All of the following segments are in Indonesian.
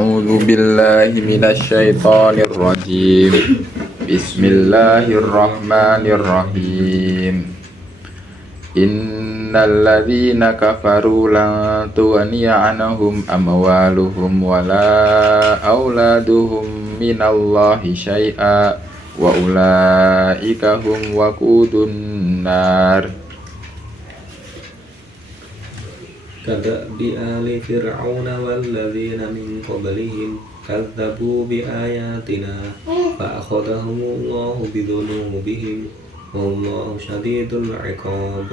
A'udzu billahi minasy syaithanir rajim. Bismillahirrahmanirrahim. Innal ladzina kafaru lan tughniya anhum amwaluhum wala auladuhum minallahi syai'a wa ulaika hum waqudun nar. كدأب آل فرعون والذين من قبلهم كذبوا بآياتنا فأخذهم الله بذنوبهم والله شديد العقاب.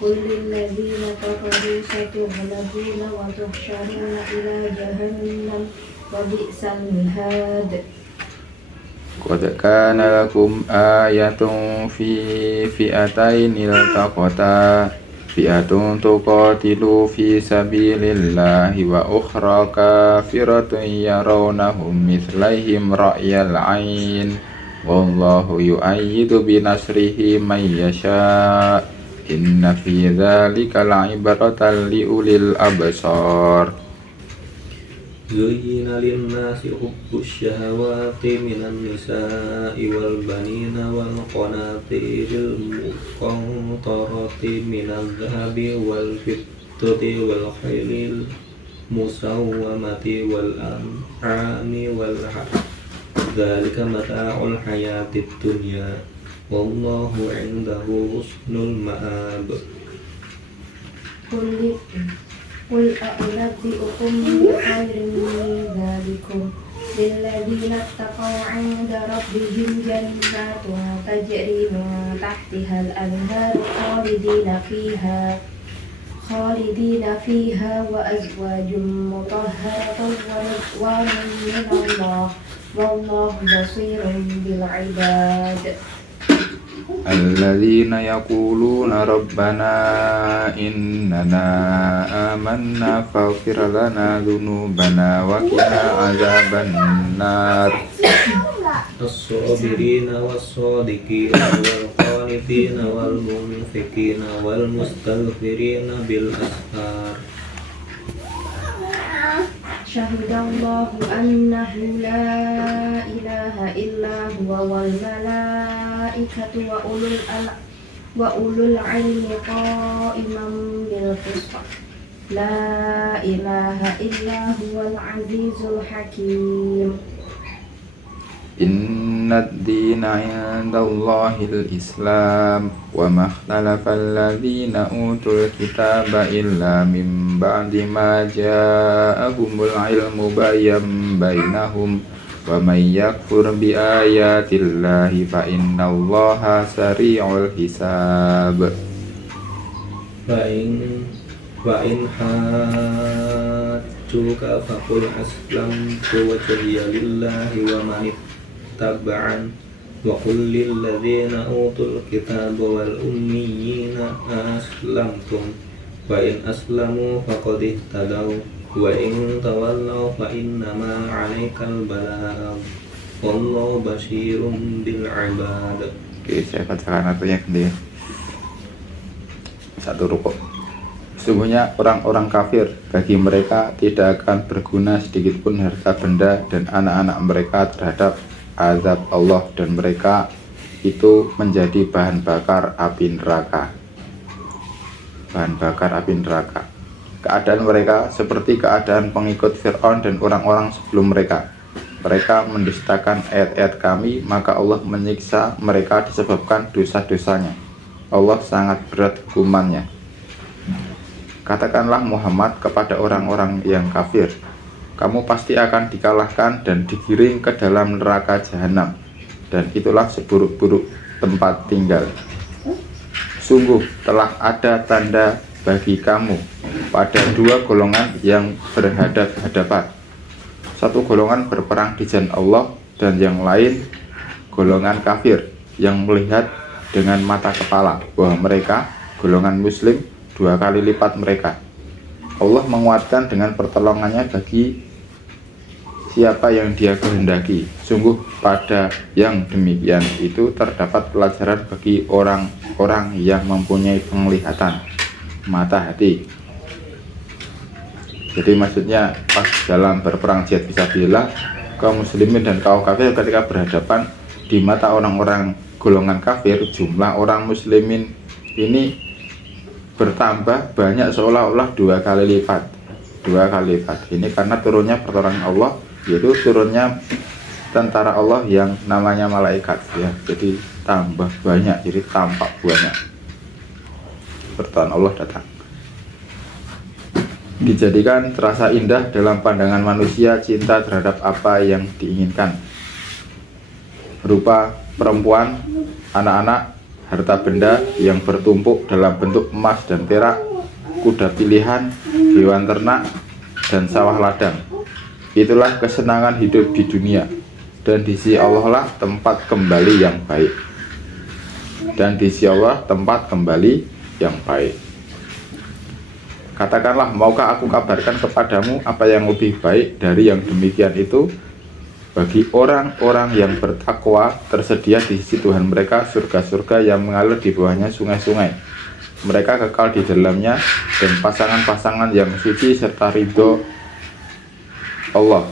قل للذين كفروا ستغلبون وتحشرون إلى جهنم وبئس المهاد. Qad kana lakum ayatun fi fi'atayn iltaqata fi'atun tuqatilu fi sabilillahi wa ukhra kafiratun yarawnahum mithlaihim ra'yal 'ain wallahu yu'ayyidu binasrihi man yasha inna fi dzalika la'ibratan liulil absar. زين للناس حب الشهوات من النساء والبنين والقناطير المقنطرة من الذهب والفضة والخيل المسومة والأنعام والحرث ذلك متاع الحياة الدنيا والله عنده حسن المآب. قل أنبئكم بخير من ذلكم للذين اتقوا عند ربهم جنات تجري من تحتها الأنهار خالدين فيها وأزواج مطهرة ورضوان من الله والله بصير بالعباد. Alladzina yaquluna rabbana innana amanna faghfir lana dhunubana wa qina azabannar. الصابرين والصادقين والقانتين والمنفقين والمستغفرين بالأسحار. شهد الله أنه لا إله إلا هو والملائكة وأولو العلم قائما بالقسط لا إله إلا هو العزيز الحكيم. Inna ad-dina 'indallahil Islam wa ma ikhtalafa alladzina utul kitaba illa min ba'di ma ja'ahumul ilmu baghyan bainahum wa may yakfur bi ayatillahi fa innallaha sari'ul hisab. وإن حاجوك فقل أسلمت وجهي لله ومن اتبعن وقل للذين أوتوا الكتاب والأميين أسلمتم وإن أسلموا فقد اهتدوا وإن تولوا فإنما عليك البلاغ والله بشير بالعباد. Oke, saya bacakan artinya ganti. Satu rukuk. Sesungguhnya orang-orang kafir, bagi mereka tidak akan berguna sedikitpun harta benda dan anak-anak mereka terhadap azab Allah, dan mereka itu menjadi bahan bakar api neraka. Bahan bakar api neraka. Keadaan mereka seperti keadaan pengikut Fir'aun dan orang-orang sebelum mereka. Mereka mendustakan ayat-ayat kami, maka Allah menyiksa mereka disebabkan dosa-dosanya. Allah sangat berat hukumannya. Katakanlah Muhammad kepada orang-orang yang kafir, kamu pasti akan dikalahkan dan digiring ke dalam neraka jahanam, dan itulah seburuk-buruk tempat tinggal. Sungguh telah ada tanda bagi kamu pada dua golongan yang berhadap-hadapan. Satu golongan berperang di jalan Allah, dan yang lain golongan kafir yang melihat dengan mata kepala bahwa mereka golongan muslim 2 kali lipat mereka. Allah menguatkan dengan pertolongannya bagi siapa yang Dia kehendaki. Sungguh pada yang demikian itu terdapat pelajaran bagi orang orang yang mempunyai penglihatan mata hati. Jadi maksudnya pas dalam berperang jihad fisabilillah, kaum muslimin dan kaum kafir ketika berhadapan, di mata orang-orang golongan kafir, jumlah orang muslimin ini bertambah banyak seolah-olah 2 kali lipat. Ini karena turunnya pertolongan Allah, yaitu turunnya tentara Allah yang namanya malaikat ya. Jadi tambah banyak, jadi tampak banyak pertolongan Allah datang. Dijadikan terasa indah dalam pandangan manusia cinta terhadap apa yang diinginkan, berupa perempuan, anak-anak, harta benda yang bertumpuk dalam bentuk emas dan perak, kuda pilihan, hewan ternak, dan sawah ladang. Itulah kesenangan hidup di dunia, dan di sisi Allah lah tempat kembali yang baik. Katakanlah, maukah aku kabarkan kepadamu apa yang lebih baik dari yang demikian itu? Bagi orang-orang yang bertakwa tersedia di sisi Tuhan mereka surga-surga yang mengalir di bawahnya sungai-sungai. Mereka kekal di dalamnya, dan pasangan-pasangan yang suci serta ridho Allah,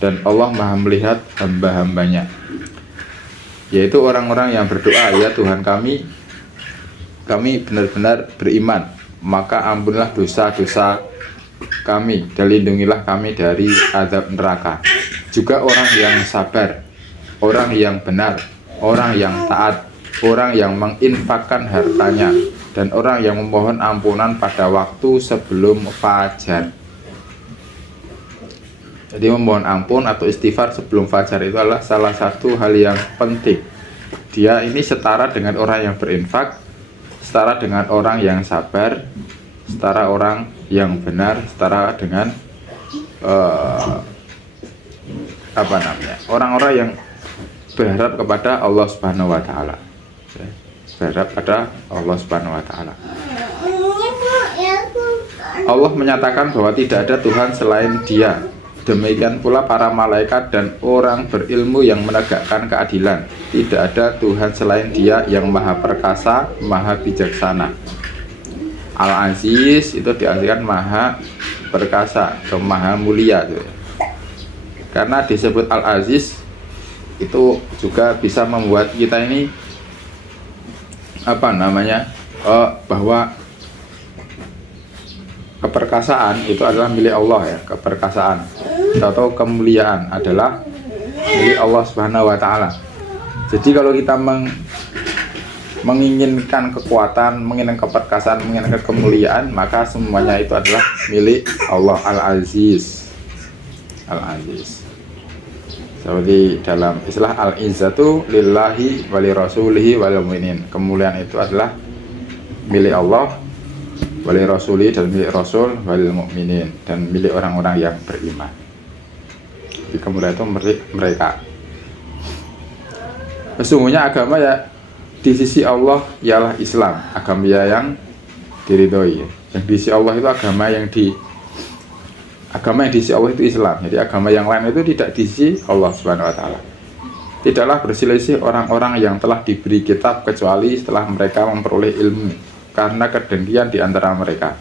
dan Allah maha melihat hamba-hambanya. Yaitu orang-orang yang berdoa, ya Tuhan kami benar-benar beriman, maka ampunilah dosa-dosa kami dan lindungilah kami dari azab neraka. Juga orang yang sabar, orang yang benar, orang yang taat, orang yang menginfakkan hartanya, dan orang yang memohon ampunan pada waktu sebelum fajar. Jadi memohon ampun atau istighfar sebelum fajar itu adalah salah satu hal yang penting. Dia ini setara dengan orang yang berinfak, setara dengan orang yang sabar, setara orang yang benar, setara dengan orang-orang yang berharap kepada Allah Subhanahu wa taala. Berharap pada Allah Subhanahu wa taala. Allah menyatakan bahwa tidak ada Tuhan selain Dia. Demikian pula para malaikat dan orang berilmu yang menegakkan keadilan. Tidak ada Tuhan selain Dia yang maha perkasa, maha bijaksana. Al-Aziz itu diartikan maha perkasa atau maha mulia. Karena disebut Al-Aziz itu juga bisa membuat kita ini bahwa keperkasaan itu adalah milik Allah ya. Keperkasaan atau kemuliaan adalah milik Allah Subhanahu wa taala. Jadi kalau kita menginginkan kekuatan, menginginkan keperkasaan, menginginkan kemuliaan, maka semuanya itu adalah milik Allah. Al-Aziz. Seperti dalam istilah al-izzatu lillahi wali rasulihi wal mu'minin. Kemuliaan itu adalah milik Allah, wali rasuli dan milik rasul, wal mu'minin dan milik orang-orang yang beriman. Jadi kemuliaan itu mereka. Sesungguhnya agama ya di sisi Allah ialah Islam, agama yang diridhoi. Yang di sisi Allah itu agama yang di sisi Allah itu Islam. Jadi agama yang lain itu tidak di sisi Allah Subhanahu wa taala. Tidaklah berselisih orang-orang yang telah diberi kitab kecuali setelah mereka memperoleh ilmu, karena kedengkian di antara mereka.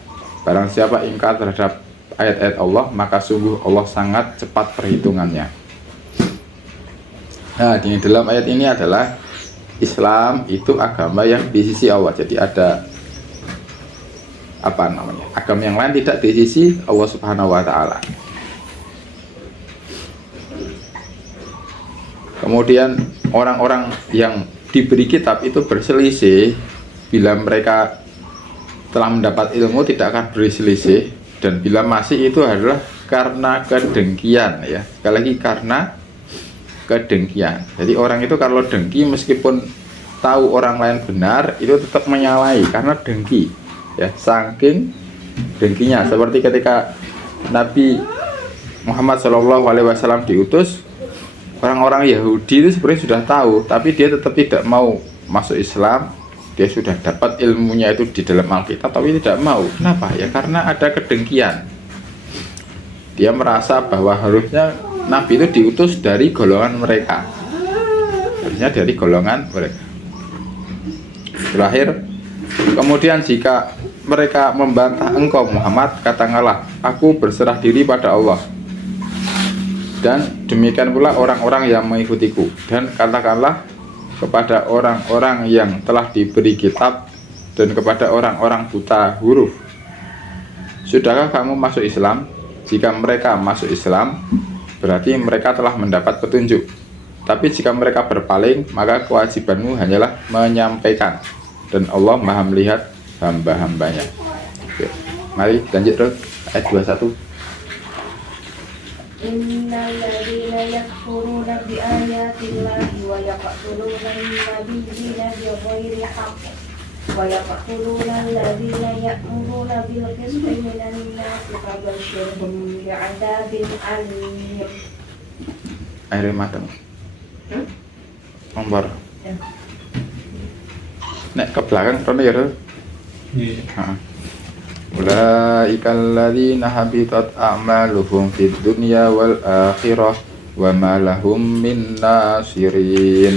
Barang siapa ingkar terhadap ayat-ayat Allah, maka sungguh Allah sangat cepat perhitungannya. Nah, di dalam ayat ini adalah Islam itu agama yang di sisi Allah. Jadi ada agama yang lain tidak di sisi Allah Subhanahu wa taala. Kemudian orang-orang yang diberi kitab itu berselisih bila mereka telah mendapat ilmu, tidak akan berselisih, dan bila masih itu adalah karena kedengkian ya. Sekali lagi, karena kedengkian. Jadi orang itu kalau dengki, meskipun tahu orang lain benar, itu tetap menyalahi karena dengki. Ya, saking dengkinya. Seperti ketika Nabi Muhammad SAW diutus, orang-orang Yahudi itu sebenarnya sudah tahu, tapi dia tetap tidak mau masuk Islam. Dia sudah dapat ilmunya itu di dalam Alkitab, tapi tidak mau. Kenapa? Ya karena ada kedengkian. Dia merasa bahwa harusnya Nabi itu diutus dari golongan mereka. Harusnya dari golongan mereka. Terakhir, kemudian jika mereka membantah engkau Muhammad, katakanlah, aku berserah diri pada Allah. Dan demikian pula orang-orang yang mengikutiku. Dan katakanlah kepada orang-orang yang telah diberi kitab dan kepada orang-orang buta huruf, sudahkah kamu masuk Islam? Jika mereka masuk Islam, berarti mereka telah mendapat petunjuk. Tapi jika mereka berpaling, maka kewajibanmu hanyalah menyampaikan. Dan Allah Maha melihat hamba-hambanya. Oke, mari lanjut terus ayat 21. Innal ladzina yakfuruna bi ayatillahi wa yaqtuluna an-nabiyyina bighairi haqq wa yaqtuluna alladhina ya'muruna bil qisti minan nasi fabashshirhum bi'adzabin alim. Akhirnya matang. Nomor. Nek ke belakang kono ya, Rul. Heeh. Ulaika alladzina habitat a'maluhum fid dunya wal akhirah wa ma lahum min nasirin.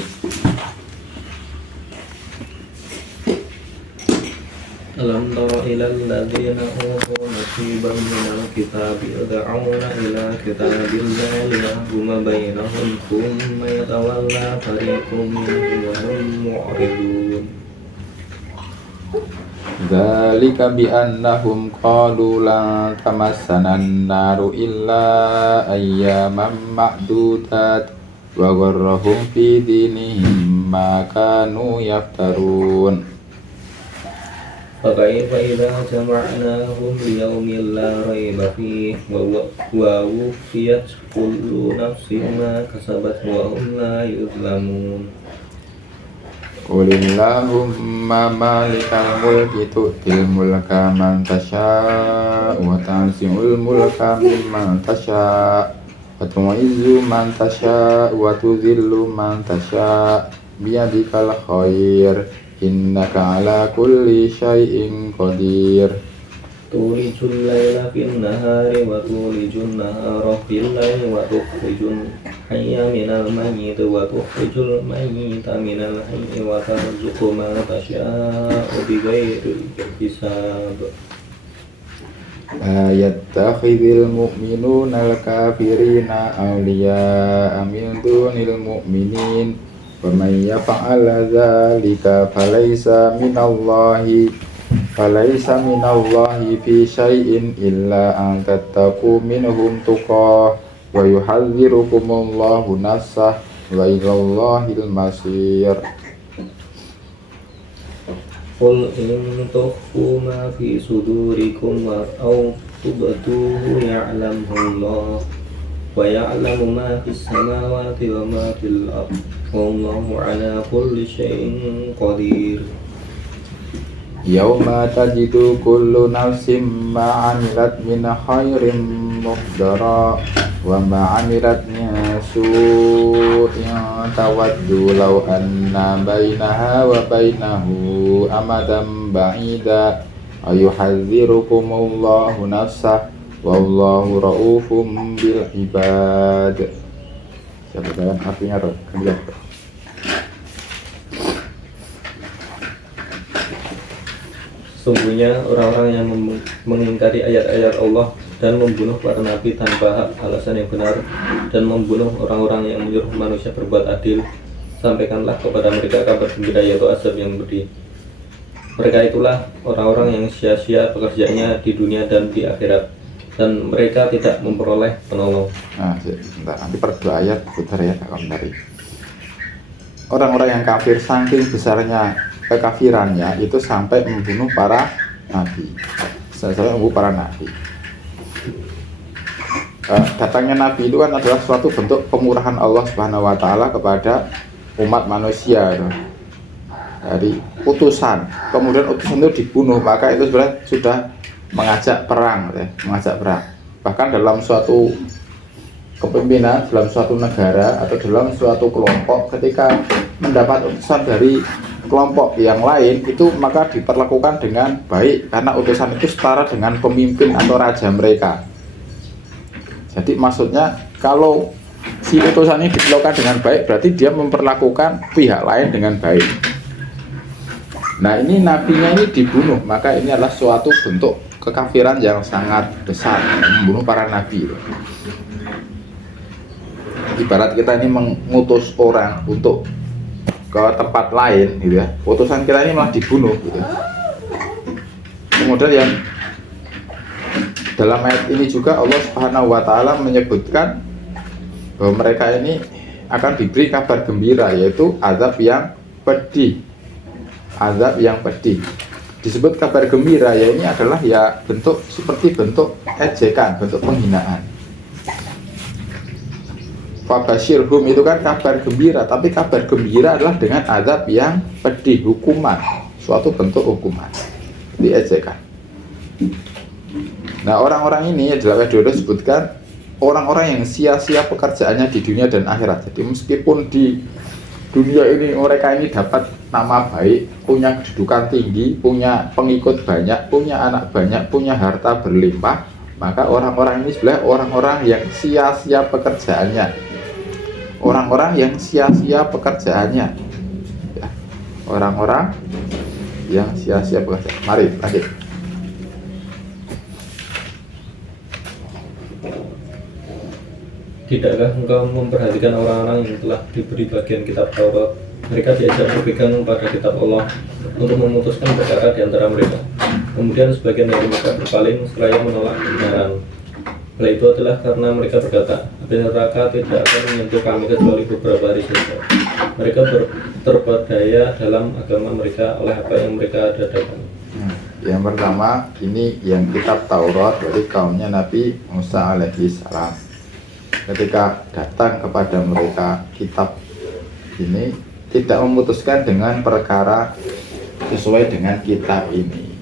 Alam tara ilal ladzina utu nasiban minal kitabi yad'una ila kitabillahi liyahkuma bainahum thumma yatawalla fariqun minhum wa hum mu'ridun. Dzalika bi annahum qalu la tamassana an-naru illa ayyaman ma'dudat wa gharrahum fi dinihim ma kanu yaftarun. فكيف إذا جمعناهم ليوم لا ريب فيه ووفيت كل نفس ما كسبت وهم لا يظلمون. قل اللهم مالك الملك تؤتي الملك من تشاء وتنزع الملك ممن تشاء وتعز من تشاء وتذل من تشاء بيدك الخير innaka ala kulli syai'in qadir. Tulijul laila fin nahari wa tulijun nahara fil laili wa tukhrijul hayya minal mayyit wa tukhrijul mayyita minal hayyi wa tarzuqu man tasha'u bighairi hisab. La yattakhidhul mu'minuna al-kafirina awliya'a min dunil mu'minin. Wa may yaf'al dzalika falaysa minallahi fi syai'in illa an tattaqu minhum tuqah wa yuhadzirukumullahu nafsah wa ilallahil masir. Qul in tukhfu ma fi sudurikum aw tubduhu ya'lamullah wa ya'lamu ma fis samawati wa ma fil ardh wallahu ala kulli syai'in qadir. Yauma tajidu kullu nafsin ma 'amilat min khairin muhdara wa ma 'amilat min su'in tawaddu law anna bainaha wa bainahu amadan ba'ida ayuhadzirukumullahu nafsah wallahu ra'ufum bil ibad. Siapa artinya kerja. Sesungguhnya orang-orang yang mengingkari ayat-ayat Allah dan membunuh para nabi tanpa alasan yang benar dan membunuh orang-orang yang menyuruh manusia berbuat adil, sampaikanlah kepada mereka kabar gembira yaitu azab yang pedih. Mereka itulah orang-orang yang sia-sia pekerjaannya di dunia dan di akhirat, dan mereka tidak memperoleh penolong. Nah, sebentar, nanti per 2 ayat putar ya komentari. Orang-orang yang kafir saking besarnya kekafirannya itu sampai membunuh para nabi. Sampai membunuh para nabi. Datangnya nabi itu kan adalah suatu bentuk kemurahan Allah Subhanahu wa taala kepada umat manusia. Dari utusan, kemudian utusan itu dibunuh, maka itu sebenarnya sudah mengajak perang, Bahkan dalam suatu kepemimpinan, dalam suatu negara atau dalam suatu kelompok, ketika mendapat utusan dari kelompok yang lain itu maka diperlakukan dengan baik karena utusan itu setara dengan pemimpin atau raja mereka. Jadi maksudnya kalau si utusan ini diperlakukan dengan baik berarti dia memperlakukan pihak lain dengan baik. Nah ini nabinya ini dibunuh, maka ini adalah suatu bentuk kekafiran yang sangat besar, membunuh para nabi. Ibarat kita ini mengutus orang untuk ke tempat lain gitu ya, utusan kita ini malah dibunuh gitu. Kemudian yang dalam ayat ini juga Allah Subhanahu wa taala menyebutkan bahwa mereka ini akan diberi kabar gembira, yaitu azab yang pedih. Azab yang pedih. Disebut kabar gembira ya ini adalah ya bentuk seperti bentuk ejekan, bentuk penghinaan. Fabashirhum itu kan kabar gembira, tapi kabar gembira adalah dengan azab yang pedih, hukuman, suatu bentuk hukuman, diejekan. Nah orang-orang ini dalam ayat 22 disebutkan orang-orang yang sia-sia pekerjaannya di dunia dan akhirat. Jadi meskipun di dunia ini mereka ini dapat nama baik, punya kedudukan tinggi, punya pengikut banyak, punya anak banyak, punya harta berlimpah, maka orang-orang ini sebenarnya orang-orang yang sia-sia pekerjaannya. Orang-orang yang sia-sia pekerjaannya. Ya. Orang-orang yang sia-sia pekerjaannya. Mari lanjut. Tidakkah engkau memperhatikan orang-orang yang telah diberi bagian kitab Taurat? Mereka diajak berpegang pada kitab Allah untuk memutuskan perkara di antara mereka. Kemudian sebagian dari mereka berpaling seraya menolak kebenaran. Hal itu adalah karena mereka berkata, api neraka tidak akan menyentuh kami kecuali beberapa hari saja. Mereka terpedaya dalam agama mereka oleh apa yang mereka dadakan. Yang pertama ini yang kitab Taurat dari kaumnya Nabi Musa alaihi salam. Ketika datang kepada mereka kitab ini tidak memutuskan dengan perkara sesuai dengan kitab ini.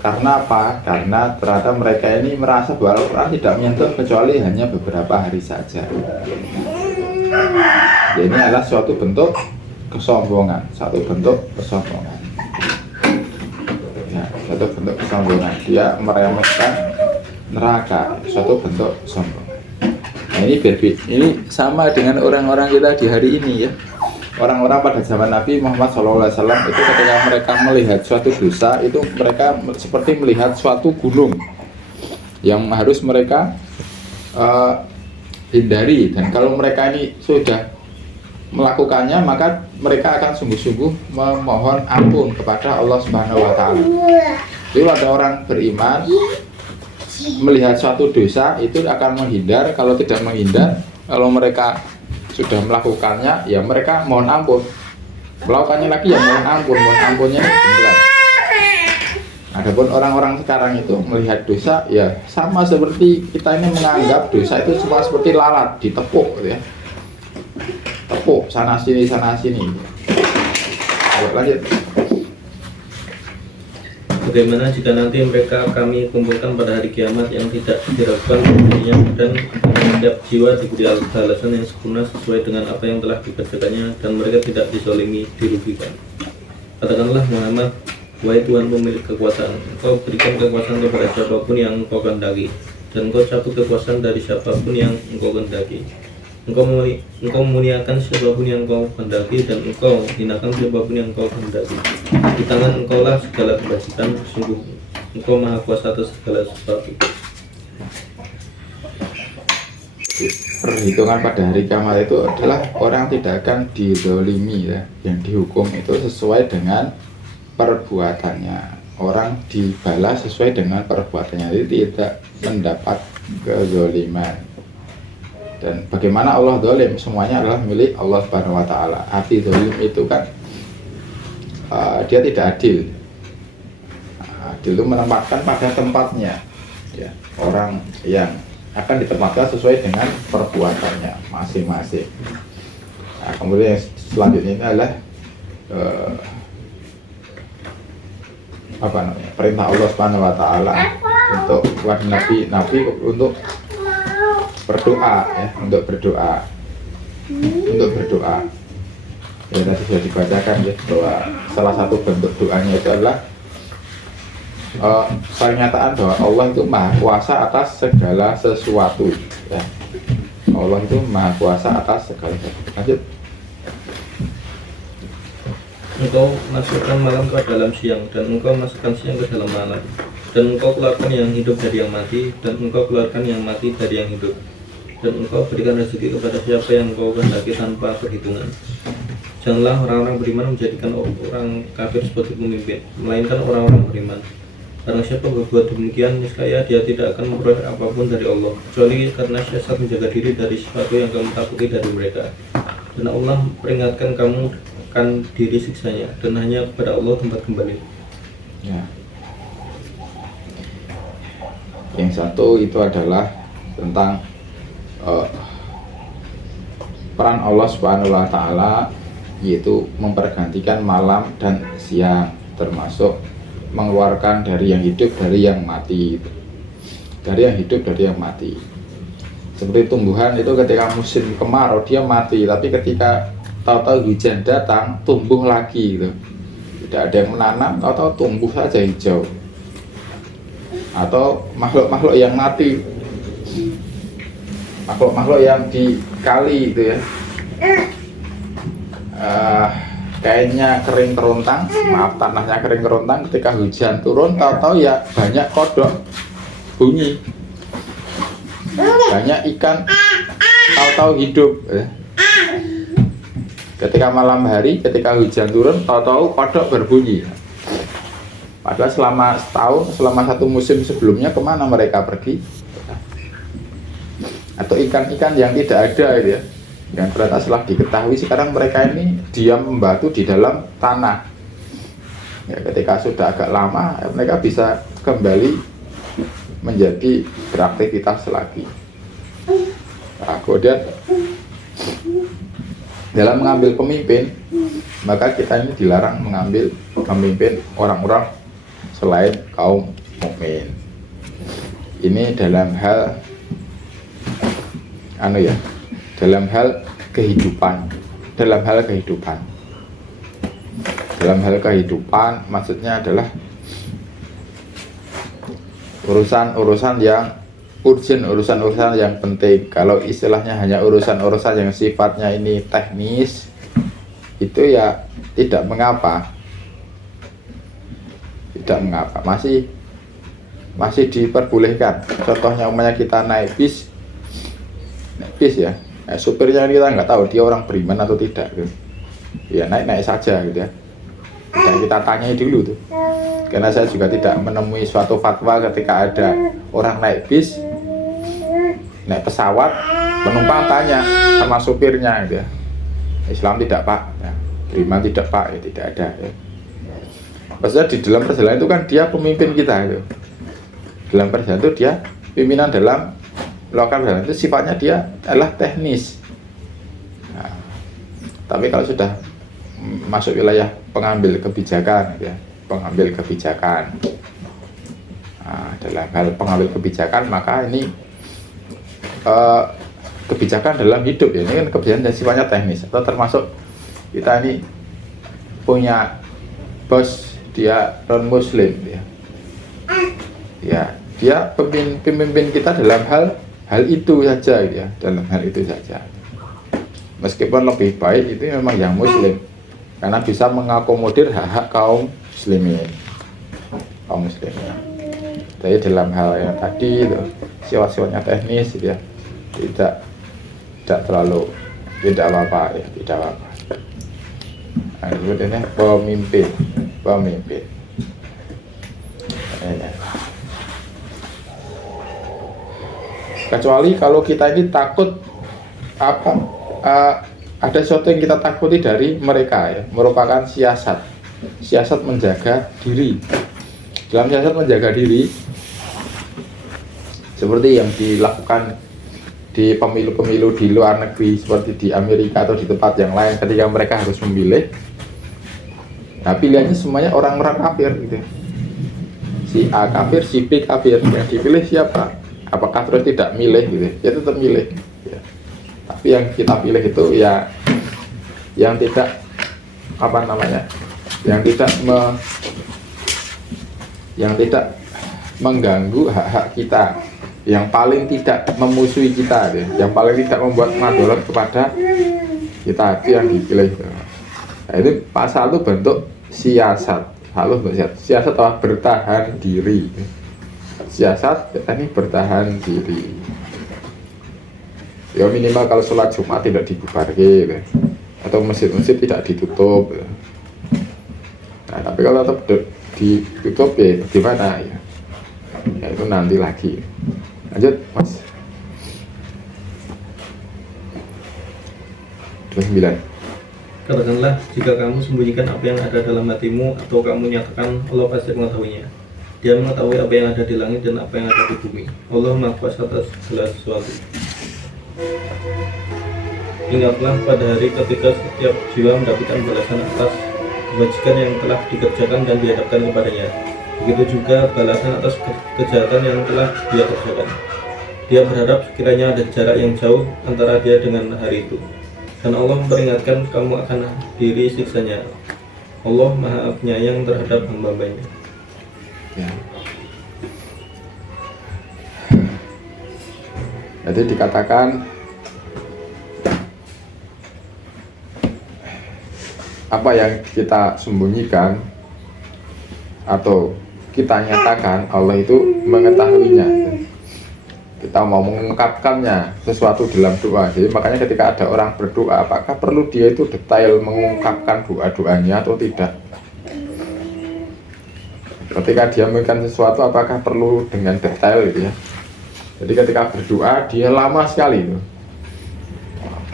Karena apa? Karena ternyata mereka ini merasa bahwa Al-Quran tidak menyentuh kecuali hanya beberapa hari saja. Jadi ini adalah suatu bentuk kesombongan, suatu bentuk kesombongan. Ya, suatu bentuk kesombongan. Dia meremehkan neraka, suatu bentuk kesombongan. Nah ini sama dengan orang-orang kita di hari ini ya. Orang-orang pada zaman Nabi Muhammad SAW itu ketika mereka melihat suatu dosa itu mereka seperti melihat suatu gunung yang harus mereka hindari, dan kalau mereka ini sudah melakukannya maka mereka akan sungguh-sungguh memohon ampun kepada Allah Subhanahu wa taala. Jadi ada orang beriman melihat suatu dosa itu akan menghindar, kalau tidak menghindar, kalau mereka sudah melakukannya ya mereka mohon ampun, melakukannya lagi ya mohon ampunnya beneran. Adapun orang-orang sekarang itu melihat dosa ya sama seperti kita ini menganggap dosa itu cuma seperti lalat ditepuk gitu ya, tepuk sana sini. Ayo lanjut. Bagaimana jika nanti mereka kami kumpulkan pada hari kiamat yang tidak diragukan dirinya, dan setiap jiwa diberi balasan yang sempurna sesuai dengan apa yang telah dikerjakannya, dan mereka tidak dizalimi, dirugikan. Katakanlah Muhammad, wahai Tuhan pemilik kekuasaan, engkau berikan kekuasaan kepada siapapun yang engkau kehendaki, dan engkau cabut kekuasaan dari siapapun yang engkau kehendaki. Engkau memuliakan siapapun yang engkau kehendaki, dan engkau hinakan siapapun yang engkau kehendaki. Di tangan engkau lah segala kebajikan, sungguh engkau maha kuasa atas segala sesuatu. Perhitungan pada hari kiamat itu adalah orang tidak akan dizalimi ya. Yang dihukum itu sesuai dengan perbuatannya. Orang dibalas sesuai dengan perbuatannya, jadi tidak mendapat kezaliman. Dan bagaimana Allah zalim? Semuanya adalah milik Allah Subhanahu wa taala. Arti zalim itu kan dia tidak adil. Adil itu menempatkan pada tempatnya ya, orang yang akan ditempatkan sesuai dengan perbuatannya masing-masing. Nah, kemudian yang selanjutnya ini adalah perintah Allah Subhanahu wa taala untuk nabi untuk berdoa ya, untuk berdoa ya, tadi sudah dibacakan ya bahwa salah satu bentuk doanya itu adalah pernyataan bahwa Allah itu maha kuasa atas segala sesuatu ya. Allah itu maha kuasa atas segala sesuatu. Lanjut. engkau masukkan malam ke dalam siang, dan engkau masukkan siang ke dalam malam, dan engkau keluarkan yang hidup dari yang mati, dan engkau keluarkan yang mati dari yang hidup, dan engkau berikan rezeki kepada siapa yang engkau kehendaki tanpa perhitungan. Janganlah orang-orang beriman menjadikan orang kafir sebagai pemimpin, melainkan orang-orang beriman. Barang siapa berbuat demikian, niscaya dia tidak akan memperoleh apapun dari Allah, kecuali karena siasat menjaga diri dari sesuatu yang kamu takuti dari mereka. Dan Allah peringatkan kamu akan diri siksanya, dan hanya kepada Allah tempat kembali. Ya. Yang satu itu adalah tentang peran Allah Subhanahu wa Ta'ala, yaitu mempergantikan malam dan siang, termasuk mengeluarkan dari yang hidup dari yang mati, dari yang hidup dari yang mati. Seperti tumbuhan itu ketika musim kemarau dia mati, tapi ketika tahu-tahu hujan datang tumbuh lagi gitu. Tidak ada yang menanam, tahu-tahu tumbuh saja hijau. Atau makhluk-makhluk yang mati, makhluk-makhluk yang di kali itu ya, kayaknya kering kerontang, maaf tanahnya kering kerontang, ketika hujan turun tahu-tahu ya banyak kodok bunyi, banyak ikan tahu-tahu hidup ya. Ketika malam hari, ketika hujan turun tahu-tahu kodok berbunyi, padahal selama setahun, selama satu musim sebelumnya kemana mereka pergi. Atau ikan-ikan yang tidak ada gitu ya, yang ternyata setelah diketahui sekarang mereka ini diam membatu di dalam tanah ya, ketika sudah agak lama ya, mereka bisa kembali menjadi beraktivitas lagi. Nah, kemudian dalam mengambil pemimpin, maka kita ini dilarang mengambil pemimpin orang-orang selain kaum mukmin. Ini dalam hal dalam hal kehidupan, dalam hal kehidupan maksudnya adalah urusan-urusan yang urgent, urusan-urusan yang penting. Kalau istilahnya hanya urusan-urusan yang sifatnya ini teknis, itu ya tidak mengapa, masih diperbolehkan. Contohnya umpamanya kita naik bis ya, supirnya kita nggak tahu dia orang beriman atau tidak gitu. Ya naik saja gitu ya, dan kita tanyai dulu tuh, karena saya juga tidak menemui suatu fatwa ketika ada orang naik bis, naik pesawat, penumpang tanya sama supirnya gitu ya, Islam tidak pak ya, beriman tidak pak ya, tidak ada ya. Maksudnya di dalam perjalanan itu kan dia pemimpin kita gitu. Dalam perjalanan itu dia pimpinan dalam lokal perjalanan, itu sifatnya dia adalah teknis. Nah, tapi kalau sudah masuk wilayah pengambil kebijakan ya, nah, dalam hal pengambil kebijakan, maka ini kebijakan dalam hidup ya, ini kan kebijakan dan sifatnya teknis. Atau termasuk kita ini punya bos, dia non muslim ya, dia pemimpin kita dalam hal itu saja ya, dalam hal itu saja. Meskipun lebih baik itu memang yang muslim, karena bisa mengakomodir hak-hak kaum muslimin. Jadi dalam hal yang tadi itu sifat-sifatnya teknis ya, tidak terlalu, tidak apa-apa ya, tidak apa-apa. Nah, ini pemimpin. Ya. Kecuali kalau kita ini takut ada sesuatu yang kita takuti dari mereka ya, merupakan siasat menjaga diri. Dalam siasat menjaga diri seperti yang dilakukan di pemilu-pemilu di luar negeri, seperti di Amerika atau di tempat yang lain, ketika mereka harus memilih, nah pilihannya semuanya orang-orang kafir gitu. Si A kafir, si B kafir, yang dipilih siapa? Apakah terus tidak milih gitu? Ya tetap milih ya. Tapi yang kita pilih itu ya yang tidak yang tidak mengganggu hak-hak kita, yang paling tidak memusuhi kita, yang paling tidak membuat madorot kepada kita, itu yang dipilih. Nah, ini pasal itu bentuk siasat. Halus bentuk siasat. Siasat apa? Bertahan diri. Siasat kita ini bertahan diri. Ya minimal kalau sholat Jumat tidak dibubarkan gitu. Atau masjid-masjid tidak ditutup gitu. Nah tapi kalau tetap ditutup ya gimana ya? Ya itu nanti lagi. Lanjut Mas. 29. Katakanlah, jika kamu sembunyikan apa yang ada dalam hatimu atau kamu nyatakan, Allah pasti mengetahuinya. Dia mengetahui apa yang ada di langit dan apa yang ada di bumi. Allah Maha Kuasa atas segala sesuatu. Ingatlah pada hari ketika setiap jiwa mendapatkan balasan atas kebajikan yang telah dikerjakan dan dihadapkan kepadanya. Begitu juga balasan atas kejahatan yang telah dia kerjakan. Dia berharap sekiranya ada jarak yang jauh antara dia dengan hari itu. Dan Allah memperingatkan kamu akan diri siksanya. Allah Maha Penyayang terhadap hamba-hambanya. Ya. Jadi dikatakan apa yang kita sembunyikan atau kita nyatakan, Allah itu mengetahuinya. Kita mau mengungkapkannya sesuatu dalam doa. Jadi makanya ketika ada orang berdoa, apakah perlu dia itu detail mengungkapkan doa-doanya atau tidak? Ketika dia mengungkapkan sesuatu, apakah perlu dengan detail gitu ya? Jadi ketika berdoa dia lama sekali itu,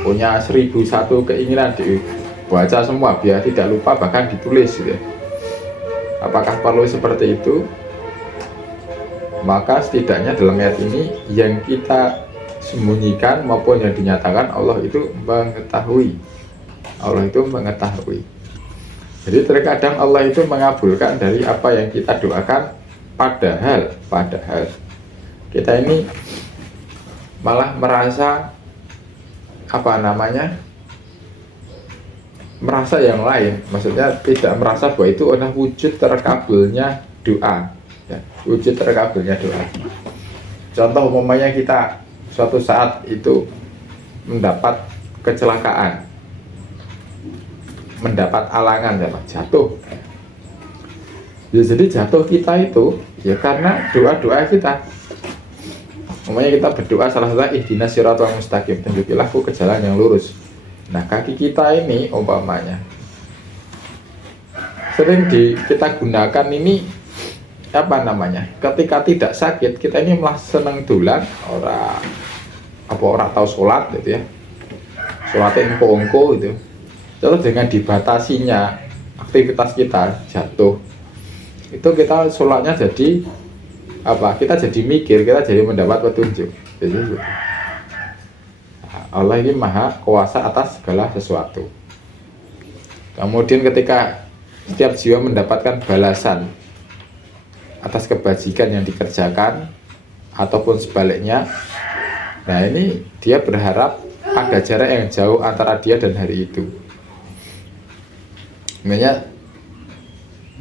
punya 1001 keinginan dibaca semua biar tidak lupa, bahkan ditulis gitu ya. Apakah perlu seperti itu? Maka setidaknya dalam ayat ini yang kita sembunyikan maupun yang dinyatakan, Allah itu mengetahui. Allah itu mengetahui. Jadi terkadang Allah itu mengabulkan dari apa yang kita doakan, padahal kita ini malah merasa merasa yang lain. Maksudnya tidak merasa bahwa itu adalah wujud terkabulnya doa. Ya, wujud terkabulnya doa. Contoh umpamanya kita suatu saat itu mendapat kecelakaan, mendapat alangan, ya, jatuh. Ya, jadi jatuh kita itu ya karena doa-doa kita. Umpamanya kita berdoa salah satu ihdinas siratal mustaqim, tunjukilah aku ke jalan yang lurus. Nah kaki kita ini umpamanya sering kita gunakan ini ketika tidak sakit kita ini malah seneng dolan orang tahu sholat gitu ya, sholatnya engko gitu. Terus dengan dibatasinya aktivitas kita jatuh itu, kita sholatnya jadi kita jadi mikir, kita jadi mendapat petunjuk. Jadi Allah ini Maha Kuasa atas segala sesuatu. Kemudian ketika setiap jiwa mendapatkan balasan atas kebajikan yang dikerjakan ataupun sebaliknya, nah ini dia berharap ada jarak yang jauh antara dia dan hari itu. Makanya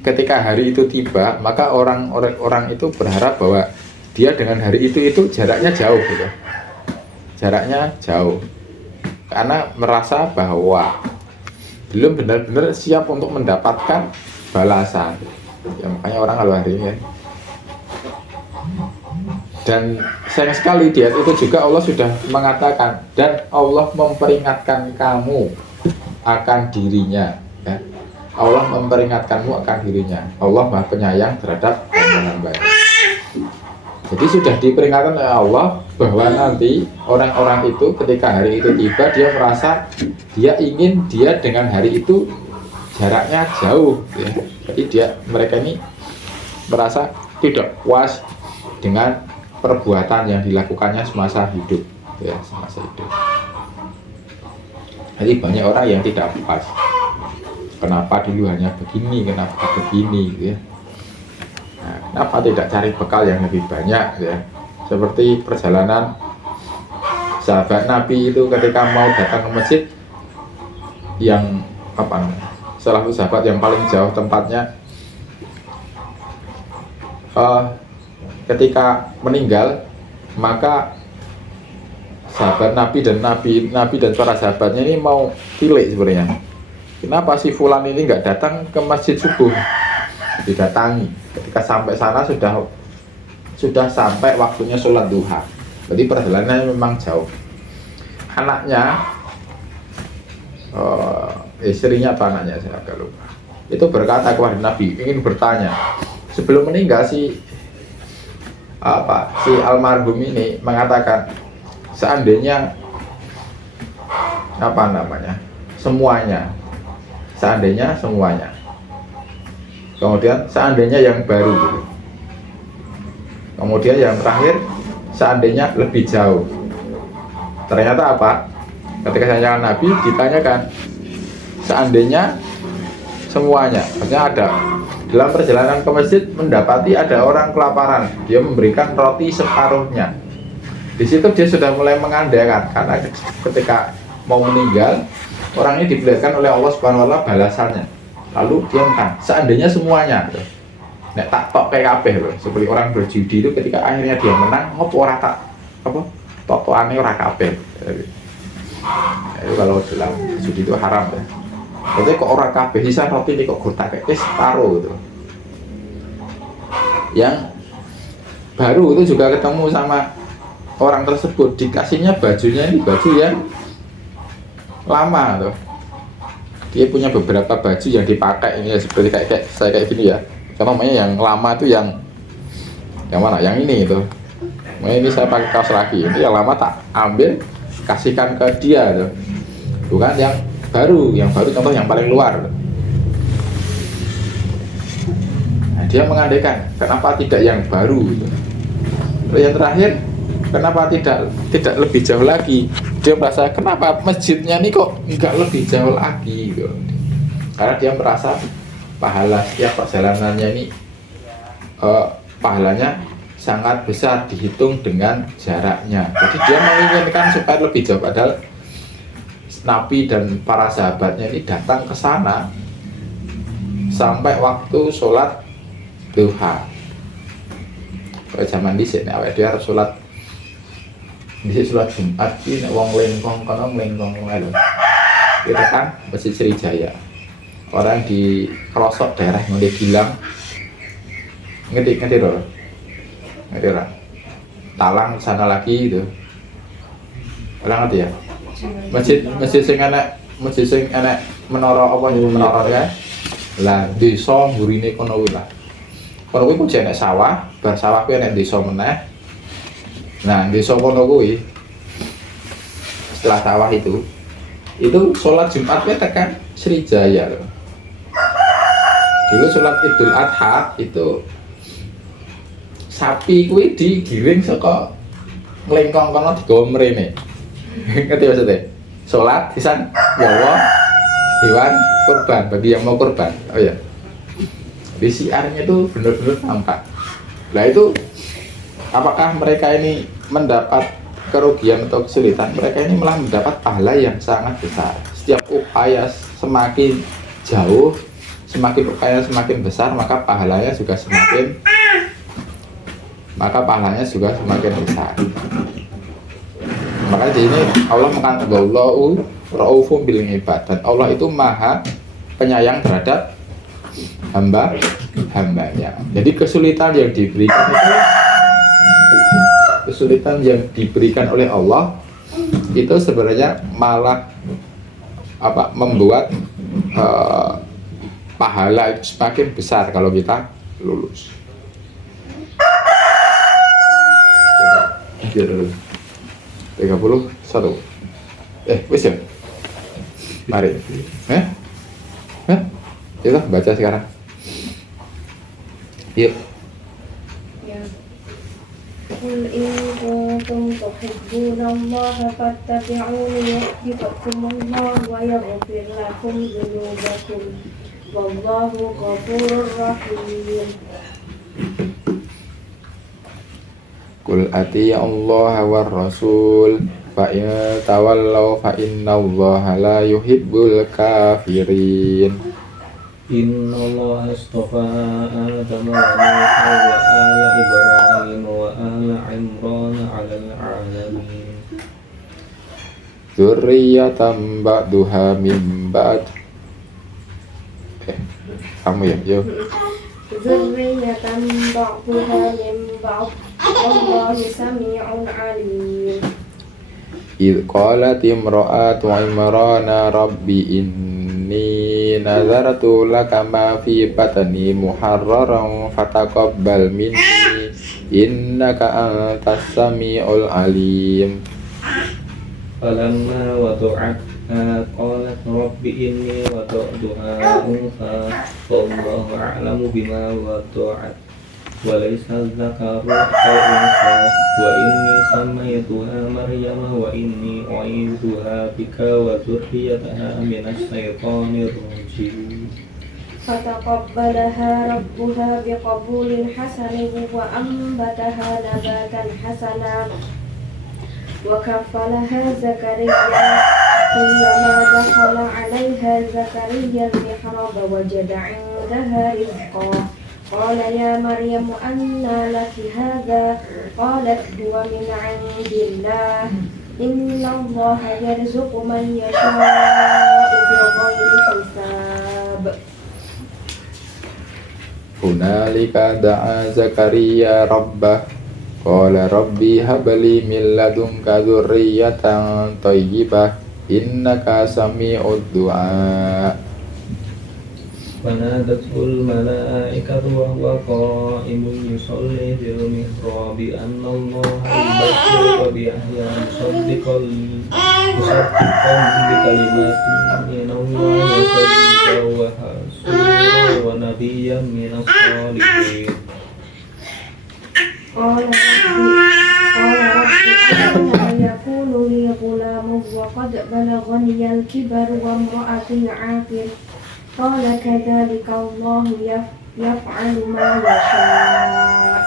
ketika hari itu tiba, maka orang itu berharap bahwa dia dengan hari itu jaraknya jauh gitu. Jaraknya jauh karena merasa bahwa belum benar-benar siap untuk mendapatkan balasan. Ya makanya orang kalau hari ini ya. Dan sayang sekali di ayat itu juga Allah sudah mengatakan, dan Allah memperingatkan kamu akan dirinya ya. Allah memperingatkanmu akan dirinya. Allah Maha Penyayang terhadap hamba-hambanya. Jadi sudah diperingatkan oleh Allah bahwa nanti orang-orang itu ketika hari itu tiba, dia merasa dia ingin dia dengan hari itu jaraknya jauh ya. Jadi mereka ini merasa tidak puas dengan perbuatan yang dilakukannya semasa hidup ya, semasa hidup. Jadi banyak orang yang tidak puas. Kenapa dulu hanya begini, kenapa begini gitu ya. Nah, kenapa tidak cari bekal yang lebih banyak ya? Seperti perjalanan sahabat Nabi itu ketika mau datang ke masjid yang salah satu sahabat yang paling jauh tempatnya, ketika meninggal, maka sahabat Nabi dan para sahabatnya ini mau tilik sebenarnya. kenapa si fulan ini nggak datang ke masjid subuh? Didatangi. Ketika sampai sana sudah sampai waktunya sholat duha. Berarti perjalanannya memang jauh. Anaknya, istrinya apa anaknya saya agak lupa. Itu berkata kepada Nabi, ingin bertanya. Sebelum meninggal si almarhum ini mengatakan, seandainya semuanya. Kemudian seandainya yang baru gitu. Kemudian yang terakhir seandainya lebih jauh. Ternyata apa? Ketika saya Nabi ditanyakan seandainya semuanya. Maksudnya ada dalam perjalanan ke masjid mendapati ada orang kelaparan. Dia memberikan roti separuhnya. Di situ dia sudah mulai mengandaikan karena ketika mau meninggal orang ini diberikan oleh Allah Subhanahu wa taala balasannya. Lalu dia makan, seandainya semuanya gitu. Nek tak tok kayak kabeh loh. Seperti orang berjudi itu ketika akhirnya dia menang, ngopo ora tak tok-tokane ora kabeh. Itu kalau dalam judi itu haram ya. Berarti kok orang kabeh sisa roti ini kok gotak kayak separuh gitu. Yang baru itu juga ketemu sama orang tersebut, dikasihnya bajunya ini baju yang lama tuh. Dia punya beberapa baju yang dipakai ini ya, seperti kayak gini ya. Karena namanya yang lama itu yang mana? Yang ini itu. Ini saya pakai kaos lagi. Ini yang lama tak ambil, kasihkan ke dia tuh. Bukan yang baru contoh yang paling luar. Nah, dia mengandaikan, kenapa tidak yang baru gitu. Lalu yang terakhir, kenapa tidak lebih jauh lagi? Dia merasa kenapa masjidnya ini kok nggak lebih jauh lagi gitu. Karena dia merasa pahala setiap perjalanannya ini pahalanya sangat besar dihitung dengan jaraknya. Jadi dia menginginkan supaya lebih jauh, padahal Nabi dan para sahabatnya ini datang ke sana sampai waktu sholat duha. Pada zaman dhisik nek awake dhewe arep sholat Jumat iki nek wong lengkong kono mlengkong wae lho. Itu kan Masjid Sriwijaya. Orang di pelosok daerah Ngonde Gilang. Ngerti lho. Ngerti ora? Talang sana lagi itu. Orang ngerti ya? Masjid sing enek menara apa nyebut menara ya? Lah desa mburine kono kuwi lah. Kono kuwi kok enek sawah, bar sawah kuwi enek desa meneh. Nah, desa kono kuwi setelah sawah itu sholat Jumat kuwi tekan Sriwijaya loh. Dulu sholat Idul Adha itu sapi kuwi digiring saka nglengkong kono digawa mrene. Ngerti maksudnya? Sholat sisan bawa hewan kurban bagi yang mau kurban. Oh ya. Di siarnya itu benar-benar nampak. Nah itu apakah mereka ini mendapat kerugian atau kesulitan? Mereka ini malah mendapat pahala yang sangat besar. Setiap upaya semakin jauh, semakin upaya semakin besar, maka pahalanya juga semakin besar. Makanya di sini Allah mengatakan Allahu Raufum bil ibad, dan Allah itu maha penyayang terhadap hambanya. Jadi kesulitan yang diberikan oleh Allah itu sebenarnya malah membuat pahala itu semakin besar kalau kita lulus. Coba 31. Wis ya. Mari. Kita baca sekarang. Yuk. قل إن كنتم تحبون الله فاتبعوني يحببكم الله ويغفر لكم ذنوبكم والله غفور رحيم. Qul atii'u Allah war Rasul fa in tawallaw fa innallaha la yuhibbul kafirin. Innallaha astafa Adama wa Nuha wa ala Ibrahim wa ala Imran 'alal 'alamin. Dzurriyyatan ba'duha min ba'd Kamu ya, yuk. Dzurriyyatan ba'duha min ba'd. Wallahu sami'un 'alim. Idh qalat imra'atu Imrana rabbi inni nazartu laka ma fi batni muharraran fataqabbal minni innaka antas sami'ul alim. Falamma wada'atha qalat rabbi inni wada'tuha untha wallahu a'lamu bima wada'at wa laysa dzakaru kal-untha wa inni sammaytuha Maryama wa inni u'idzuha bika wa dzurriyyataha minas syaitonir rajim. فتقبلها ربها بقبول حسن وأنبتها نباتا حسنا وكفلها زكريا كلما دخل عليها زكريا المحراب وجد عندها رزقا قال يا مريم أنى لك هذا قالت هو من عند الله إن الله يرزق من يشاء بغير حساب. Hunalika da'a Zakaria rabbah qala rabbi habli min ladunka dzurriyyatan thayyibah innaka sami'ud du'a. Fanadatul malaikatu wa huwa qa'imun yusalli fil mihrabi anna Allaha yubashshiruka bi Yahya musaddiqan bi kalimatin min Allah wa sayyidan wa hasuran wa nabiyyan minas salihin. قال رب أنى يكون لي غلام وقد بلغني الكبر وامرأتي عاقر قال كذلك الله يفعل ما يشاء.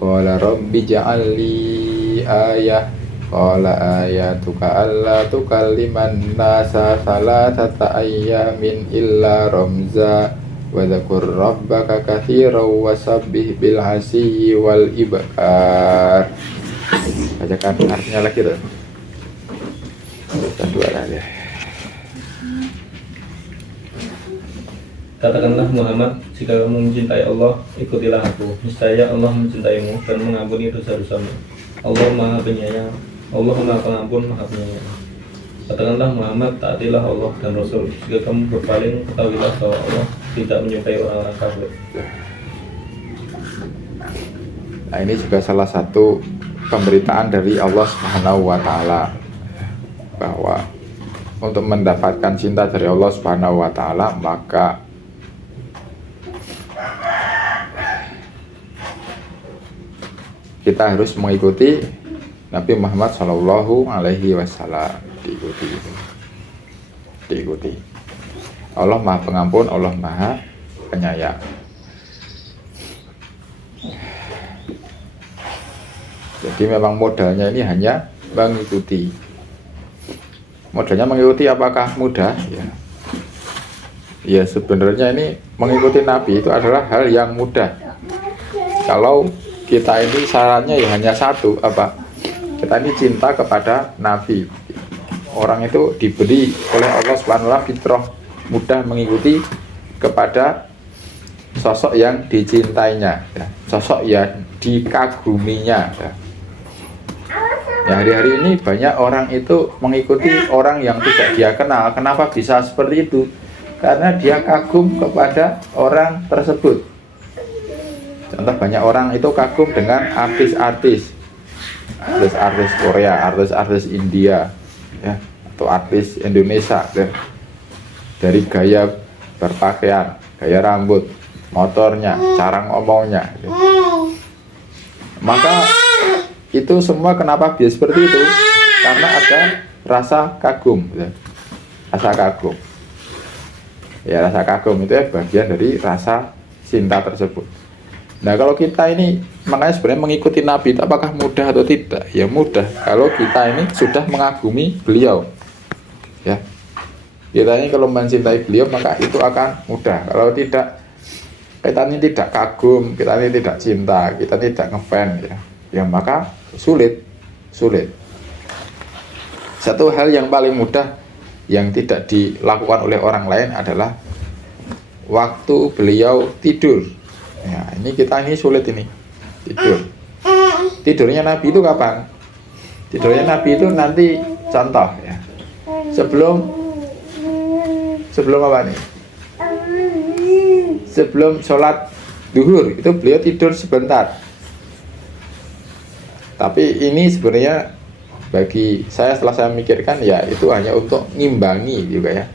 Qala rabbi ja'al li ayah qala ayatuka alla tukalliman nasa salasata ayyamin illa ramza wa dzakur rabbaka katsiran wa sabbih bil asyi wal ibkar. Bacakan artinya lagi tuh. Dua kali. Katakanlah Muhammad, jika kamu mencintai Allah, ikutilah aku. Niscaya Allah mencintaimu dan mengampuni dosa-dosamu. Allah Maha Penyayang, Allah Maha Pengampun, Maha Penyayang. Katakanlah Muhammad, taatilah Allah dan Rasul. Jika kamu berpaling, ketahuilah bahwa Allah tidak menyukai orang-orang kafir. Nah, ini juga salah satu pemberitaan dari Allah Subhanahu wa taala bahwa untuk mendapatkan cinta dari Allah Subhanahu wa taala maka kita harus mengikuti Nabi Muhammad Shallallahu Alaihi Wasallam. Diikuti. Allah Maha Pengampun, Allah Maha Penyayang. Jadi memang modalnya ini hanya mengikuti. Modalnya mengikuti apakah mudah? Ya sebenarnya ini mengikuti Nabi itu adalah hal yang mudah. Kalau kita ini syaratnya ya hanya satu, apa? Kita ini cinta kepada Nabi. Orang itu diberi oleh Allah Subhanahu wa taala fitrah mudah mengikuti kepada sosok yang dicintainya, ya. Sosok yang dikaguminya. Ya. Hari-hari ini banyak orang itu mengikuti orang yang tidak dia kenal. Kenapa bisa seperti itu? Karena dia kagum kepada orang tersebut. Contoh, banyak orang itu kagum dengan artis-artis Korea, artis India, ya, atau artis Indonesia, ya. Dari gaya berpakaian, gaya rambut, motornya, cara ngomongnya, ya. Maka itu semua kenapa dia seperti itu? Karena ada rasa kagum, ya. Rasa kagum. Ya, rasa kagum itu ya bagian dari rasa cinta tersebut. Nah, kalau kita ini makanya sebenarnya mengikuti Nabi itu apakah mudah atau tidak? Ya mudah kalau kita ini sudah mengagumi beliau. Ya. Kita ini kalau mencintai beliau maka itu akan mudah. Kalau tidak, kita ini tidak kagum, kita ini tidak cinta, kita tidak ngefans, ya maka sulit. Satu hal yang paling mudah yang tidak dilakukan oleh orang lain adalah waktu beliau tidur. Ya, ini sulit ini. Tidurnya Nabi itu kapan? Tidurnya Nabi itu nanti contoh ya. Sebelum apa nih? Sebelum sholat duhur itu beliau tidur sebentar. Tapi ini sebenarnya bagi saya setelah saya mikirkan ya itu hanya untuk ngimbangi juga ya.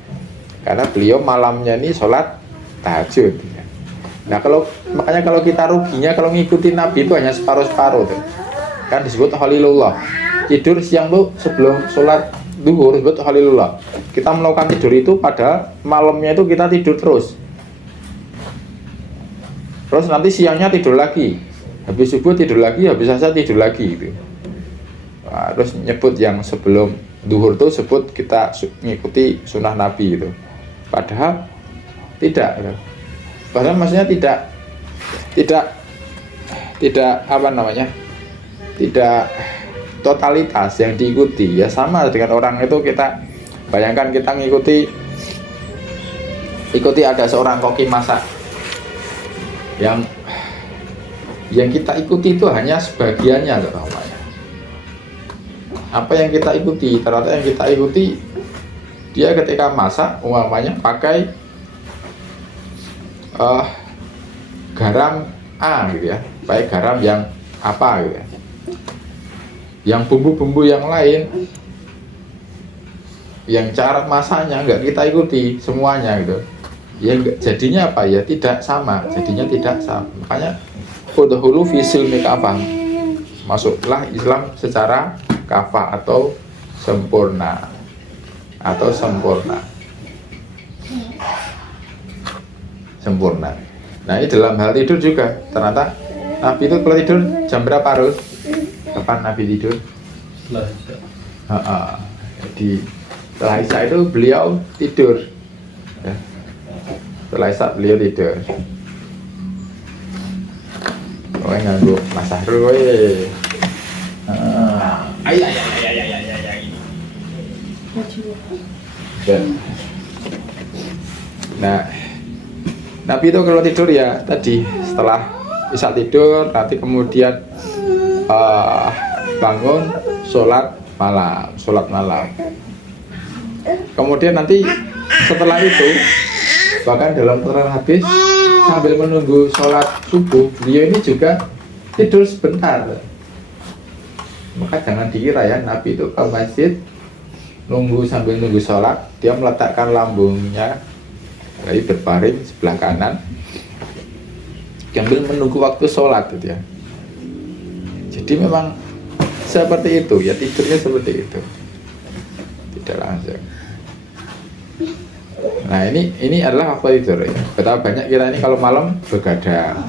Karena beliau malamnya ini sholat tahajud. Nah makanya kalau kita ruginya kalau ngikutin Nabi itu hanya separuh-separuh tuh. Kan disebut Khalilullah. Tidur siang tuh sebelum sholat duhur disebut Khalilullah. Kita melakukan tidur itu pada malamnya itu kita tidur terus. Terus nanti siangnya tidur lagi. Habis subuh tidur lagi, habis asar tidur lagi gitu. Nah, terus nyebut yang sebelum duhur tuh sebut kita ngikuti sunnah Nabi gitu. Padahal tidak gitu. Padahal maksudnya tidak apa namanya, tidak totalitas yang diikuti ya, sama dengan orang itu. Kita bayangkan kita ikuti ada seorang koki masak yang kita ikuti itu hanya sebagiannya loh namanya. Apa yang kita ikuti, ternyata yang kita ikuti dia ketika masak umpamanya pakai garam A gitu ya, pakai garam yang apa gitu ya, yang bumbu-bumbu yang lain, yang cara masaknya nggak kita ikuti semuanya gitu ya, jadinya apa ya, tidak sama, jadinya tidak sama. Makanya udhulu fisil mikafah, masuklah Islam secara kafah atau sempurna sempurna. Nah ini dalam hal tidur juga, ternyata Nabi itu kalau tidur jam berapa harus? Kapan Nabi tidur? Setelah Isya. Jadi setelah Isya itu beliau tidur ya. Setelah Isya beliau tidur. Kowe nganggo Mas Sahrul kowe. Ay. Nah, Nabi itu kalau tidur ya tadi setelah Isya tidur, nanti kemudian bangun sholat malam. Kemudian nanti setelah itu bahkan dalam keterangan hadis sambil menunggu sholat subuh beliau ini juga tidur sebentar. Maka jangan dikira ya Nabi itu ke masjid sambil nunggu sholat, dia meletakkan lambungnya lagi berbaring sebelah kanan sambil menunggu waktu sholat gitu ya. Jadi memang seperti itu ya, tidurnya seperti itu, tidak langsung. Nah ini adalah waktu tidur ya. Betapa banyak kita ini kalau malam begadang.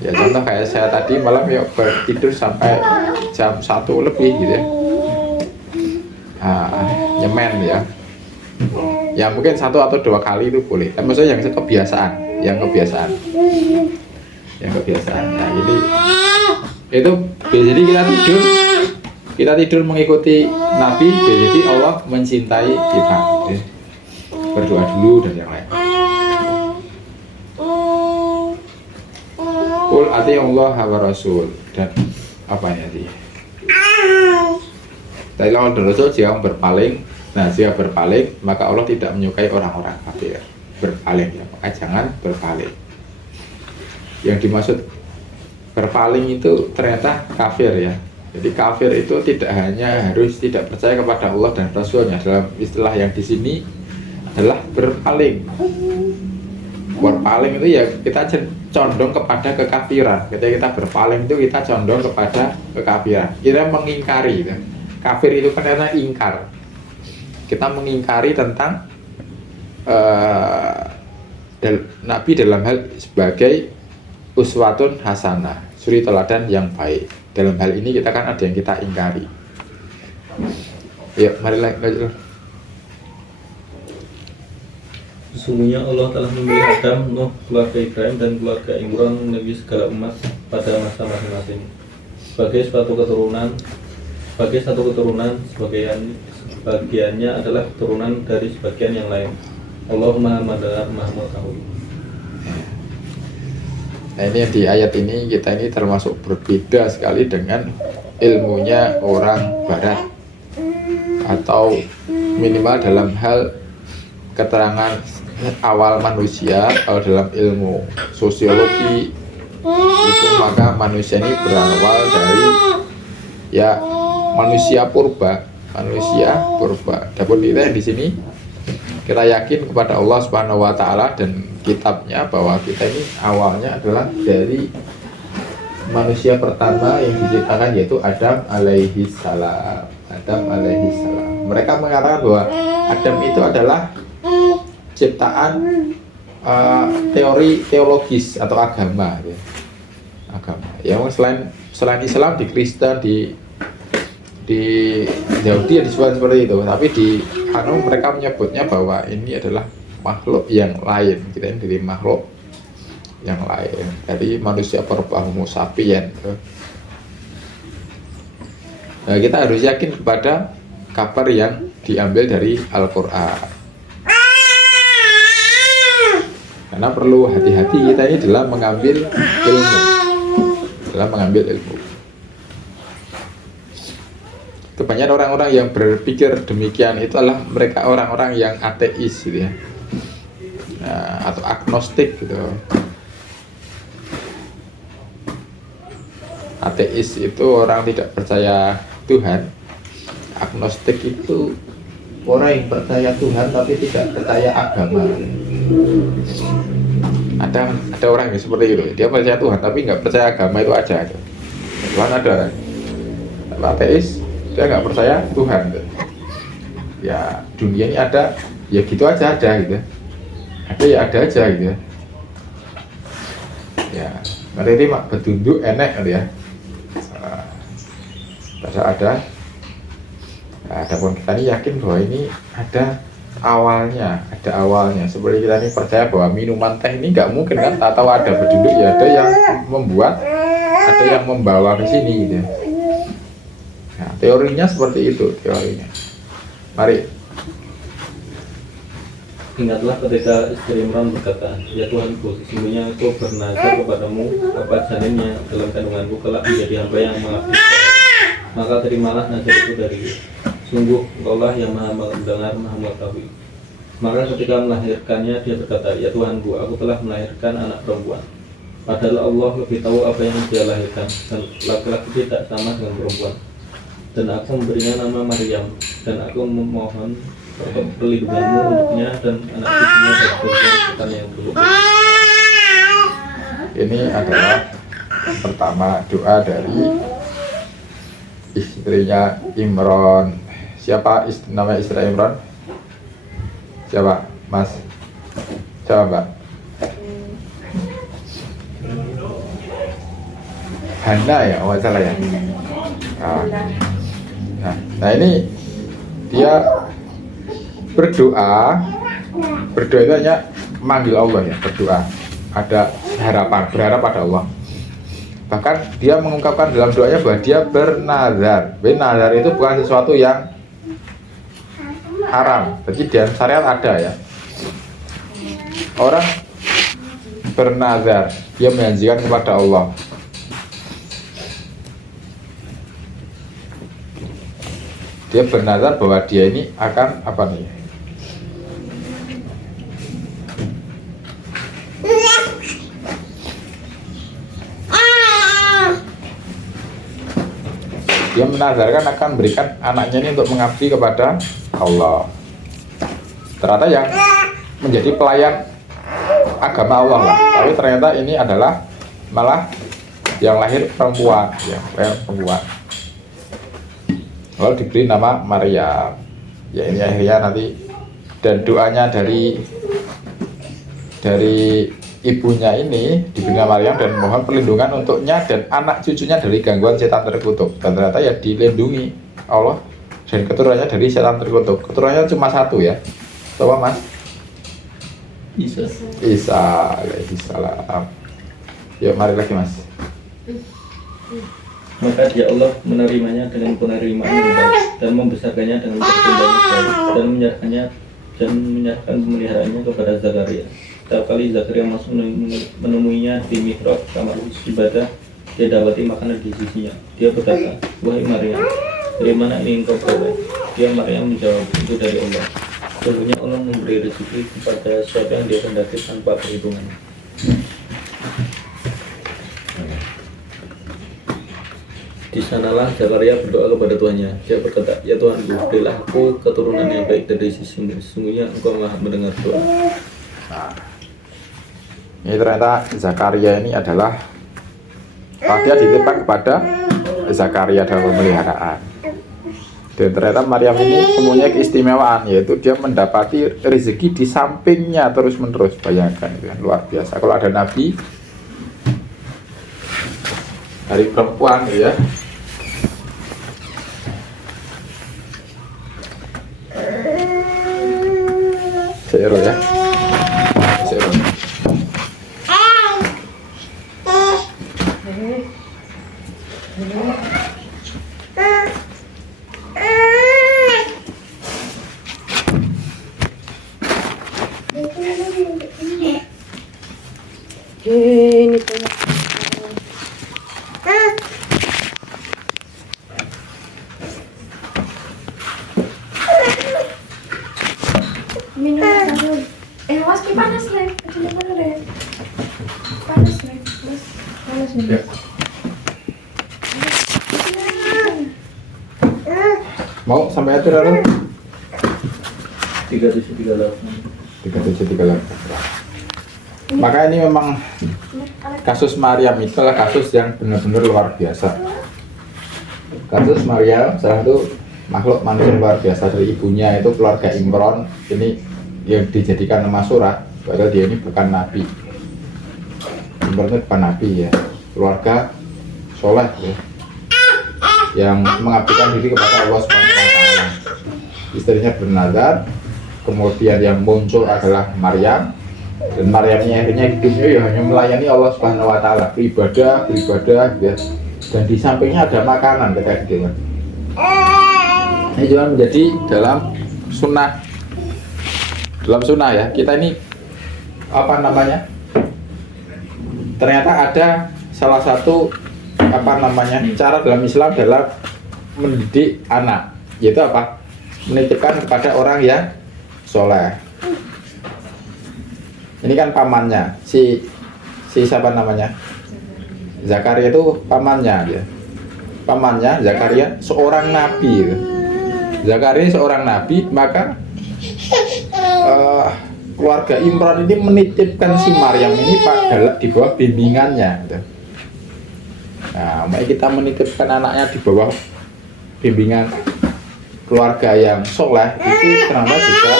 Ya contoh kayak saya tadi malam ya tidur sampai jam 1 lebih gitu ya. Nyemen ya. Ya mungkin 1 atau 2 kali itu boleh. Tapi maksudnya yang kebiasaan. Nah jadi itu jadi kita tidur mengikuti Nabi, jadi Allah mencintai kita ya. Berdoa dulu dan yang lain. Qul atii'ullah wa rasul, dan apa ya tadi? Tadi Allah dan Rasul jika berpaling, maka Allah tidak menyukai orang-orang kafir. Berpaling ya, maka jangan berpaling. Yang dimaksud berpaling itu ternyata kafir ya. Jadi kafir itu tidak hanya harus tidak percaya kepada Allah dan Rasulnya. Dalam istilah yang di sini adalah berpaling. Berpaling itu ya kita condong kepada kekafiran. Ketika kita berpaling itu kita condong kepada kekafiran. Kita mengingkari. Kafir itu kan karena ingkar. Kita mengingkari tentang Nabi dalam hal sebagai uswatun hasanah, suri teladan yang baik. Dalam hal ini kita kan ada yang kita ingkari. Yuk, marilah lanjut. Sesungguhnya Allah telah memilih Adam, Nuh, keluarga Ibrahim dan keluarga Imran menuju segala umat pada masa masing-masing sebagai satu keturunan, sebagiannya adalah keturunan dari sebagian yang lain. Allah Maha Mendengar, Maha Mengetahui. Nah ini di ayat ini kita ini termasuk berbeda sekali dengan ilmunya orang barat, atau minimal dalam hal keterangan awal manusia. Kalau dalam ilmu sosiologi itu maka manusia ini berawal dari ya manusia purba. Adapun kita di sini kita yakin kepada Allah Subhanahu wa taala dan kitabnya bahwa kita ini awalnya adalah dari manusia pertama yang diciptakan, yaitu Adam alaihi salam. Mereka mengatakan bahwa Adam itu adalah ciptaan teori teologis atau agama ya. Yang selain Islam, di Kristen, di Yahudi disebut seperti itu, tapi di mereka menyebutnya bahwa ini adalah makhluk yang lain. Kita ini dari makhluk yang lain, dari manusia purba, Homo sapien. Nah, kita harus yakin kepada kabar yang diambil dari Al-Quran, karena perlu hati-hati kita ini dalam mengambil ilmu. Kebanyakan orang-orang yang berpikir demikian itu adalah mereka orang-orang yang ateis gitu ya, nah, atau agnostik gitu. Ateis itu orang tidak percaya Tuhan. Agnostik itu orang yang percaya Tuhan tapi tidak percaya agama. Ada orang yang seperti itu, dia percaya Tuhan tapi nggak percaya agama, itu ada. Tuhan ada. Ateis, dia nggak percaya Tuhan. Ya dunia ini ada, ya gitu aja ada gitu. Ada ya ada aja gitu ya. Ya, nanti mak betunduk enek gitu ya. Ada. Nah, adapun kita ini yakin bahwa ini ada awalnya. Seperti kita ini percaya bahwa minuman teh ini nggak mungkin kan, atau ada beduduk ya, ada yang membuat, ada yang membawa ke sini gitu. Nah, teorinya seperti itu teorinya. Mari. Ingatlah ketika istri Imran berkata, ya Tuhanku, sesungguhnya aku bernazar kepadamu apa janinnya dalam kandunganku kelak menjadi hamba yang mengabdi kepadamu. Maka terimalah nazar itu dariku. Sungguh Engkaulah yang Maha Mendengar, Maha Mengetahui. Maka ketika melahirkannya dia berkata, ya Tuhanku, aku telah melahirkan anak perempuan. Padahal Allah lebih tahu apa yang dia lahirkan, dan laki-laki tidak sama dengan perempuan. Dan aku memberinya nama Maryam, dan aku memohon perlindunganmu untuknya dan anak cucunya dari perbuatan yang buruk. Ini adalah pertama doa dari istrinya Imran. Siapa nama istri Imran? Siapa, Mas? Siapa, Mbak? Hana ya, oh salah ya. Nah ini dia berdoa itu hanya manggil Allah ya, berdoa. Ada harapan, berharap pada Allah. Bahkan dia mengungkapkan dalam doanya bahwa dia bernazar. Bernazar itu bukan sesuatu yang haram. Jadi dalam syariat ada ya. Orang bernazar, dia menjanjikan kepada Allah. Dia bernazar bahwa dia ini akan apa nih? Dia menazarkan akan memberikan anaknya ini untuk mengabdi kepada Allah. Ternyata yang menjadi pelayan agama Allah lah. Tapi ternyata ini adalah malah yang lahir perempuan, ya, perempuan. Lalu diberi nama Maryam. Ya ini akhirnya nanti, dan doanya dari ibunya ini diberi nama Maryam dan mohon perlindungan untuknya dan anak cucunya dari gangguan setan terkutuk. Dan ternyata ya dilindungi Allah dan keturunannya dari setan terkutuk. Keturunannya cuma satu ya. Coba Mas. Isa alaihi salam. Yuk mari lagi Mas. Maka dia Allah menerimanya dengan penerimaan yang baik dan membesarkannya dengan pertumbuhan yang baik dan menyerahkannya dan menyerahkan pemeliharaannya kepada Zakaria. Setiap kali Zakaria masuk menemuinya di mihrab kamar ibadah, dia dapati makanan di sisinya. Dia berkata, "Wahai Maryam, dari mana ini engkau peroleh?" Dia Maryam menjawab, "Itu dari Allah. Sesungguhnya Allah memberi rezeki kepada siapa yang dia kehendaki tanpa perhitungan." Di sanalah Zakaria berdoa kepada Tuhannya. Dia berkata, "Ya Tuhanku, berilah aku keturunan yang baik dari sisimu. Sesungguhnya Engkau Maha mendengar doa." Nah, ini ternyata Zakaria ini adalah dia dititipkan kepada Zakaria dalam pemeliharaan. Dan ternyata Maryam ini mempunyai keistimewaan, yaitu dia mendapati rezeki di sampingnya terus menerus. Bayangkan itu kan luar biasa. Kalau ada nabi dari perempuan ya, Zero ya. Zero. Ini tuh. Minum satu. Mas ki panas Rek. Kecil mana Rek? Panas Rek. Mas panas nih. Ya. Mau sampai atur lalu? 3738. Maka ini memang kasus Maryam itu adalah kasus yang benar-benar luar biasa. Kasus Maryam salah satu makhluk manusia luar biasa. Dari ibunya itu keluarga Imron, ini yang dijadikan nama surat, padahal dia ini bukan nabi. Imron itu bukan nabi ya, keluarga soleh ya, yang mengabdikan diri kepada Allah Subhanahu wa Ta'ala. Istrinya bernazar, kemudian yang muncul adalah Maryam, dan Maryam ini akhirnya hidupnya ya hanya melayani Allah Subhanahu wa Ta'ala, beribadah ya. Dan di sampingnya ada makanan ketika gitu. Ini juga menjadi dalam sunnah ya, kita ini apa namanya, ternyata ada salah satu cara dalam Islam dalam mendidik anak, yaitu apa? Menitipkan kepada orang yang soleh. Ini kan pamannya, si siapa namanya? Zakaria itu pamannya ya. Pamannya Zakaria seorang nabi ya. Zakaria seorang nabi, maka keluarga Imran ini menitipkan si Maryam ini di bawah bimbingannya gitu. Nah, mari kita menitipkan anaknya di bawah bimbingan keluarga yang soleh, itu ternyata juga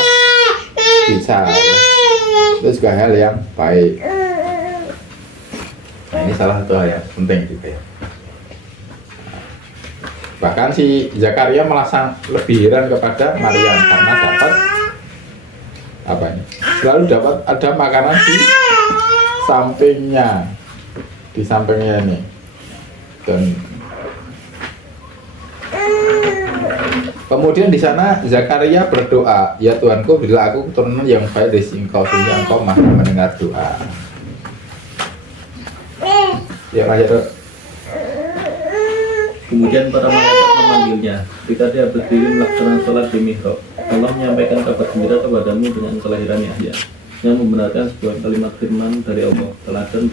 bisa ya. Itu juga hal yang baik. Nah, ini salah satu hal yang penting juga ya. Bahkan si Zakaria malah lebih heran kepada Maryam karena dapat apa ini? Selalu dapat ada makanan di sampingnya ini. Dan kemudian di sana Zakaria berdoa, "Ya Tuhanku, berilah aku keturunan yang baik dari Engkau, sehingga Engkau Maha mendengar doa." Ya rakyat. Kemudian para malaikat memanggilnya. Ketika dia berdiri melaksanakan sholat di mihrab, Allah menyampaikan kabar gembira kepadamu dengan kelahiran Yahya, yang membenarkan sebuah kalimat firman dari Allah, teladan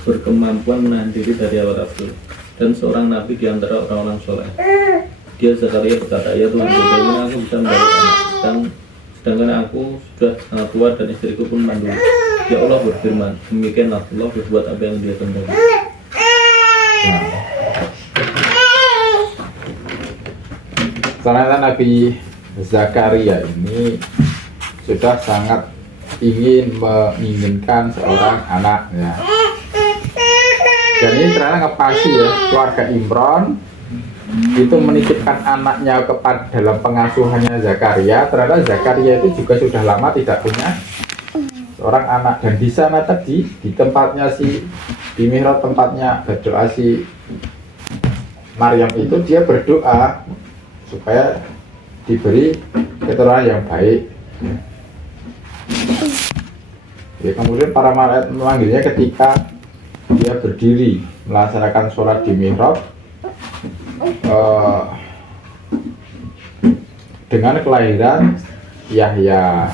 berkemampuan menahan diri dari hawa nafsu, dan seorang nabi di antara orang-orang soleh. Dia Zakaria berkata, "Ya Tuhan, bagaimana aku bisa mendapat anak, sedangkan aku sudah sangat tua dan istriku pun mandul." Ya Allah berfirman, "Demikianlah Allah berbuat apa yang Dia kehendaki." Ternyata Nabi Zakaria ini sudah sangat menginginkan seorang anak ya. Dan ini ternyata ngepasi ya, keluarga Imron itu menitipkan anaknya dalam pengasuhannya Zakaria. Ternyata Zakaria itu juga sudah lama tidak punya seorang anak, dan di sana tadi di tempatnya di mihrab tempatnya berdoa si Maryam itu, dia berdoa supaya diberi keturunan yang baik. Ya, kemudian para malaikat memanggilnya ketika dia berdiri melaksanakan sholat di mihrab dengan kelahiran Yahya.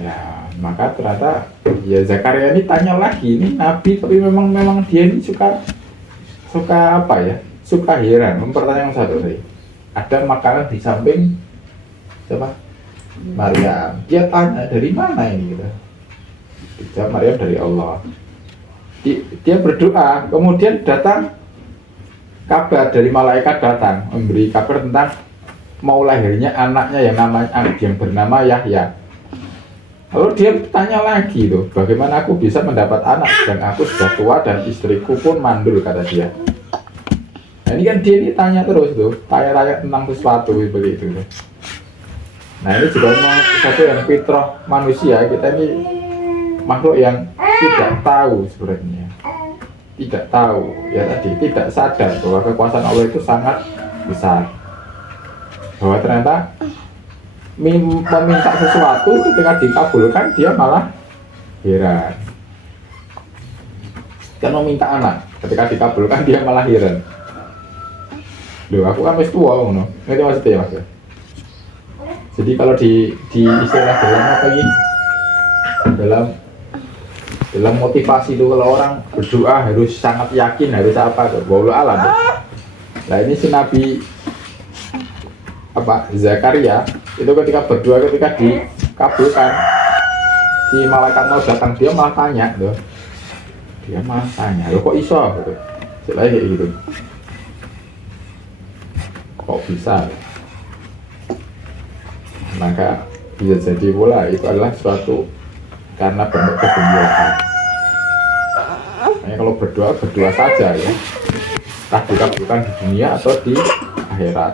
Ya, maka ternyata ya Zakaria ini tanya lagi, ini nabi tapi memang dia ini suka apa ya? Suka heran, mempertanyakan satu tadi. Ada makanan di samping siapa? Maryam. Dia tanya dari mana ini gitu. Dijawab Maryam dari Allah. Dia berdoa, kemudian datang kabar dari malaikat datang memberi kabar tentang mau lahirnya anaknya yang bernama Yahya. Lalu dia tanya lagi tuh, bagaimana aku bisa mendapat anak dan aku sudah tua dan istriku pun mandul, kata dia. Nah, ini kan dia ini tanya terus tuh, tanya tentang sesuatu begitu tuh. Nah, ini juga memang sesuatu yang fitrah manusia, kita ini makhluk yang tidak tahu sebenarnya. Tidak tahu, ya tadi tidak sadar bahwa kekuasaan Allah itu sangat besar. Bahwa ternyata meminta sesuatu ketika dikabulkan dia malah heran. Kan meminta anak, ketika dikabulkan dia malah heran. Loh, aku kan wis tua ngono. Ngerti maksudnya Mas? Jadi kalau di istilah dalam apa ini? Dalam motivasi itu kalau orang berdoa harus sangat yakin, harus apa tuh? Wallahu alam. Nah, ini si Nabi Zakaria itu ketika berdoa, ketika dikabulkan, si malaikat mau datang, dia malah tanya tuh. Dia malah tanya, "Loh, kok iso?" gitu. Setelah gitu. Kok bisa? Maka bisa jadi pula itu adalah suatu karena bentuk kegembiraan. Makanya kalau berdoa saja ya. Entah dikabulkan di dunia atau di akhirat.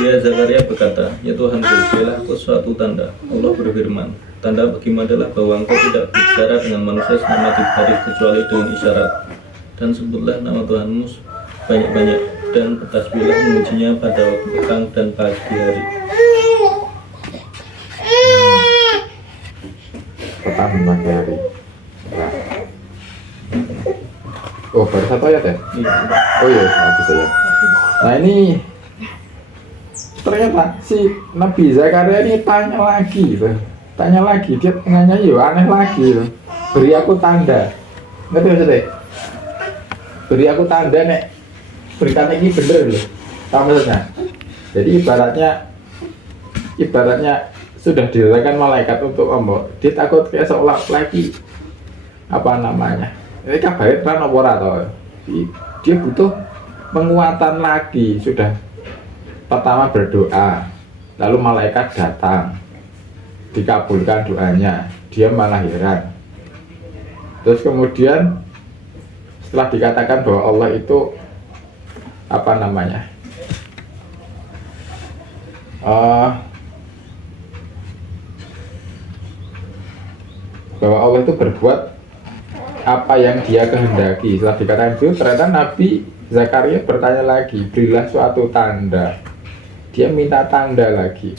Dia Zakaria berkata, "Ya Tuhanku, berilah aku suatu tanda." Allah berfirman, "Tanda bagimu adalah bahwa engkau tidak berbicara dengan manusia selama 3 hari kecuali dengan isyarat. Dan sebutlah nama Tuhanmu banyak-banyak dan bertasbihlah memujinya pada waktu petang dan pagi hari." Petang dan pagi hari. Nah. Oh, baru satu ayat ya? Iya. Oh iya, bisa ya. Nah, ini ternyata si Nabi Zakaria ini tanya lagi, dia nanya aneh lagi, beri aku tanda, ngerti maksudnya? Beri aku tanda nek, berikan ini bener loh, tahu maksudnya? Jadi ibaratnya sudah diletakkan malaikat untuk dia takut kayak seolah lagi apa namanya? Ini kabaret kan operator, dia butuh penguatan lagi. Sudah pertama berdoa, lalu malaikat datang, dikabulkan doanya, dia malah heran. Terus kemudian setelah dikatakan bahwa Allah itu apa namanya, bahwa Allah itu berbuat apa yang dia kehendaki. Setelah dikatakan itu, ternyata Nabi Zakaria bertanya lagi, berilah suatu tanda. Dia minta tanda lagi.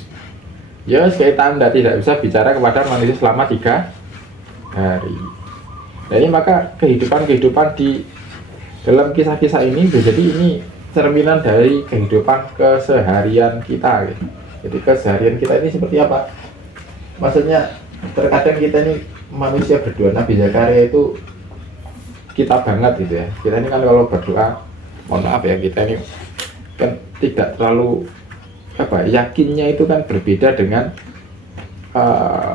Ya, sebagai tanda tidak bisa bicara kepada manusia selama 3 hari. Nah, ini maka kehidupan di dalam kisah-kisah ini, jadi ini cerminan dari kehidupan keseharian kita. Gitu. Jadi keseharian kita ini seperti apa? Maksudnya terkadang kita ini manusia berdoa, Nabi Zakaria itu kita banget gitu ya. Kita ini kan kalau berdoa, mohon maaf ya, kita ini kan tidak terlalu yakinnya itu kan berbeda dengan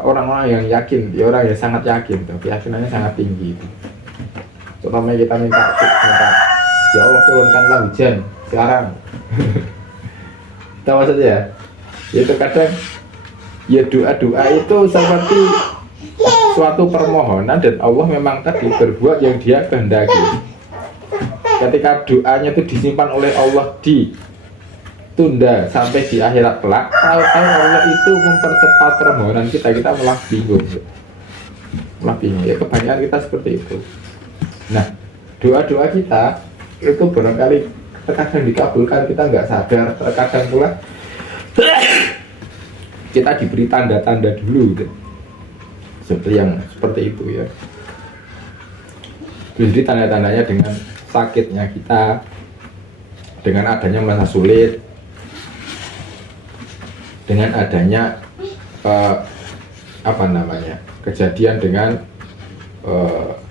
orang-orang yang yakin, orang yang sangat yakin, keyakinannya sangat tinggi. Contohnya kita minta, ya Allah turunkanlah hujan sekarang. Tahu maksudnya? Ya itu kadang ya doa itu seperti suatu permohonan dan Allah memang tadi berbuat yang dia kehendaki. Ketika doanya itu disimpan oleh Allah ditunda sampai di akhirat kelak, tahu-tahu Allah itu mempercepat permohonan kita malah bingung. Ya kebanyakan kita seperti itu. Nah, doa-doa kita itu barangkali terkadang dikabulkan, kita nggak sadar, terkadang pula kita diberi tanda-tanda dulu gitu. Seperti itu ya. Jadi tanda-tandanya dengan sakitnya kita, dengan adanya masa sulit, dengan adanya kejadian dengan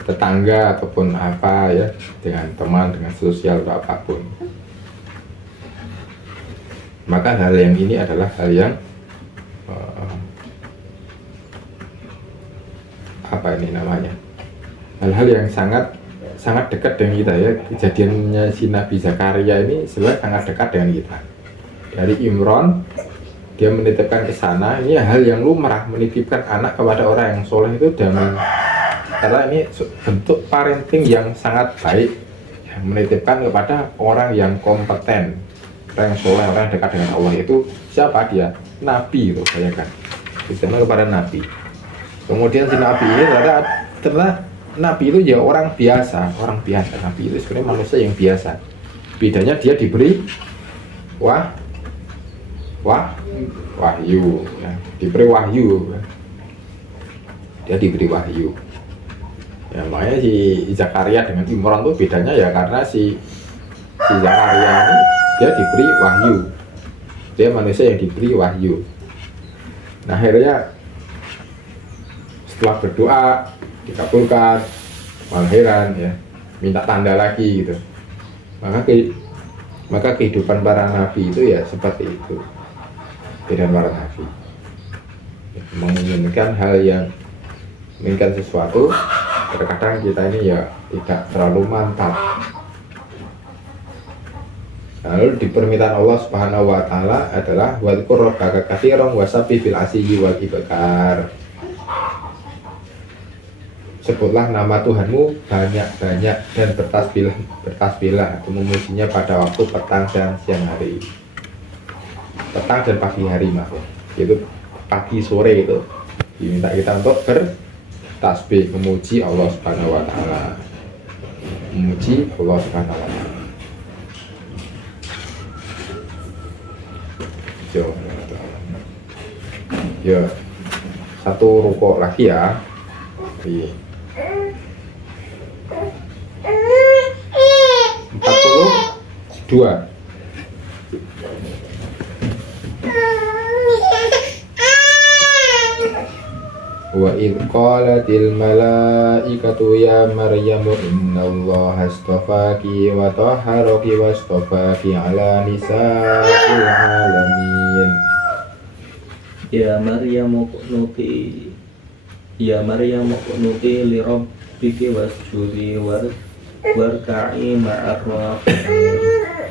tetangga ataupun apa ya, dengan teman, dengan sosial atau apapun. Maka hal yang ini adalah hal yang hal-hal yang sangat dekat dengan kita ya. Kejadiannya si Nabi Zakaria ini sebenarnya sangat dekat dengan kita. Dari Imron, dia menitipkan ke sana. Ini hal yang lumrah, menitipkan anak kepada orang yang soleh itu karena ini bentuk parenting yang sangat baik, yang menitipkan kepada orang yang kompeten, orang yang soleh, orang yang dekat dengan Allah. Itu siapa dia? Nabi itu, bayangkan. Dititipkan kepada Nabi. Kemudian si Nabi ini ternyata Nabi itu ya orang biasa. Nabi itu sebenarnya manusia yang biasa. Bedanya dia diberi wahyu ya. Diberi wahyu ya. Dia diberi wahyu ya. Makanya si Zakaria dengan Imran itu bedanya ya karena si Zakaria ini dia diberi wahyu, dia manusia yang diberi wahyu. Nah akhirnya setelah berdoa dikabulkan, malah heran ya, minta tanda lagi gitu. Maka kehidupan para nabi itu ya seperti itu. Kehidupan para nabi ya, menginginkan sesuatu, terkadang kita ini ya tidak terlalu mantap. Lalu di permintaan Allah Subhanahu wa taala adalah wadhkur rabbaka katsiran wasabbih bil asyi wal ibkar. Sebutlah nama Tuhanmu banyak-banyak dan bertasbihlah atau memujinya pada waktu petang dan siang hari. Petang dan pagi hari maksudnya. Itu pagi sore itu diminta kita untuk bertasbih, memuji Allah Subhanahu wa taala. Memuji Allah Subhanahu wa taala. Yo. Satu rukuk lagi ya. Iya. 42. Wa idh qalatil malaikatu ya Maryamu innallaha astafaki wa tahharaki wastafaki ala nisa'il alamin. Ya Maryamu qunuti li rabbiki wasjudi warka'i ma'ar raki'in.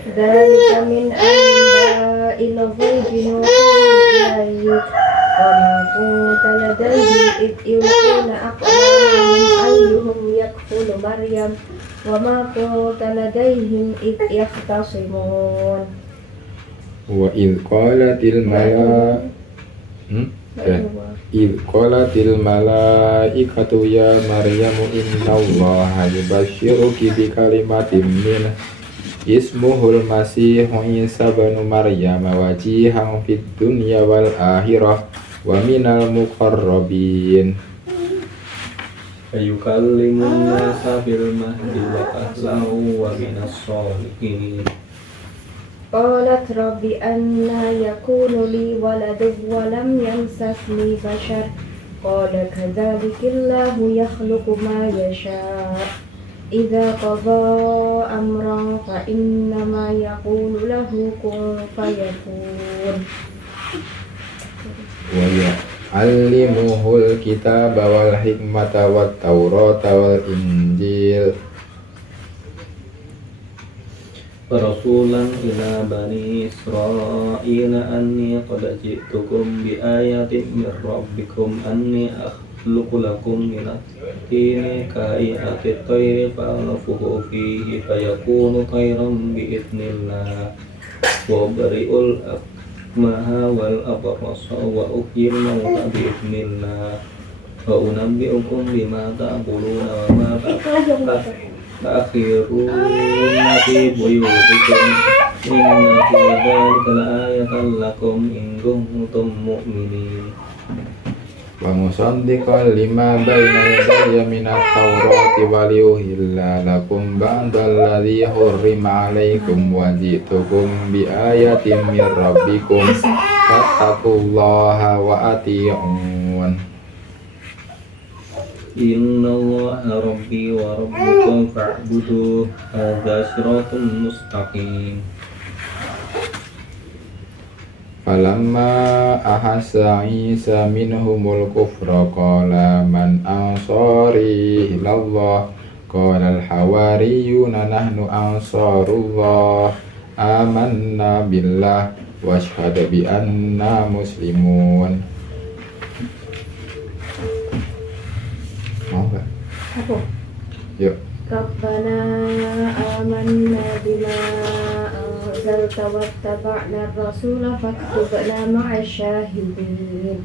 Dzalika min anba'il ghaibi nuhihi wa ma kunta ladayhim id yulquna aqlamahum ayyuhum yakfulu Maryam wa ma kunta ladayhim id yakhtasimun. Wa idh qalatil malaikatu ya Maryamu innallaha yubashshiruki bi kalimatin min ismuhul Masihu Isa ibnu Maryam wajihan fid dunya wal akhirah wa minal muqarrabin. Ayukallimun nasa bil mahdi wa kahlahu wa minas sholihin. Qalat rabbi anna yakunu li waladun wa lam yamsasni bashar qala kadzalika yakhluqu ma yasha' idza qada amran fa innama yaqulu lahu kun fayakun. Wa ya'allimuhul kitaba wal hikmata wat taurata wal injil. Rasulan ila bani Israila anni qad ji'tukum bi ayatin min rabbikum anni akhluqu lakum minat tini ka'ayatit tayri fa'anafuhu fihi fayakunu khairan bi idznillah wa bari'ul akmaha wal abrasa wa uhyil mauta bi idznillah wa unabbi'ukum bima ta'kuluna wa ma ta'khiruna fi buyutikum Inna fi dzalika laayatan lakum in kuntum mu'minin. Wa musaddiqan lima baina yadayya minat tawrati wa liyuhilla lakum ba'dalladzi hurrima 'alaikum wa ji'tukum bi ayatin mir rabbikum fattaqullaha wa ati'un. Inna Allaha rabbi wa rabbukum fa'buduh. Hadza siratun mustaqim. Falamma ahassa Isa minhumul kufra qala man ansari ilallah qala al-hawariyuna nahnu ansarullah amanna billah washhad bi anna muslimun. Mau gak? Apa? Yuk. Rabbana amanna bima anzalta wattaba'na ar-rasula faktubna ma'asyahidin.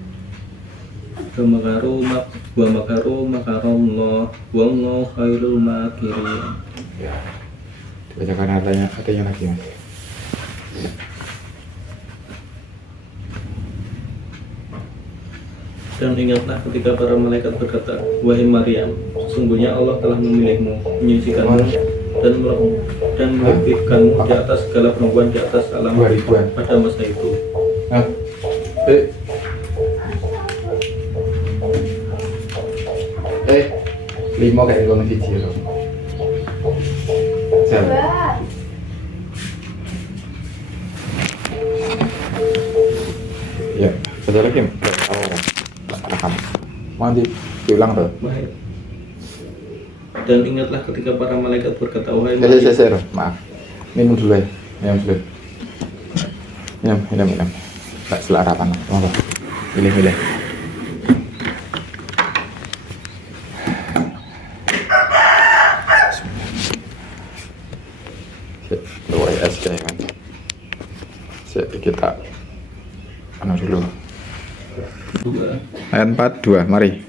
Wa makaru makarallah wallahu khairul makirin. Ya. Bacakan artinya lagi, Mas. Dan ingatlah ketika para malaikat berkata, wahai Maryam, sesungguhnya Allah telah memilihmu, menyucikanmu, dan melebihkanmu di atas segala perempuan di atas alam pada masa itu. Nah, lima kayak ngono video loh. Ya, betul lagi. Mau diulang tuh. Baik. Dan ingatlah ketika para malaikat berkata, wahai Maryam. Maaf. Minum dulu ya. Minum. Tak selarapan. Mau pilih. Dua es kayak kan. Kita dulu. Ayat 4:2, mari.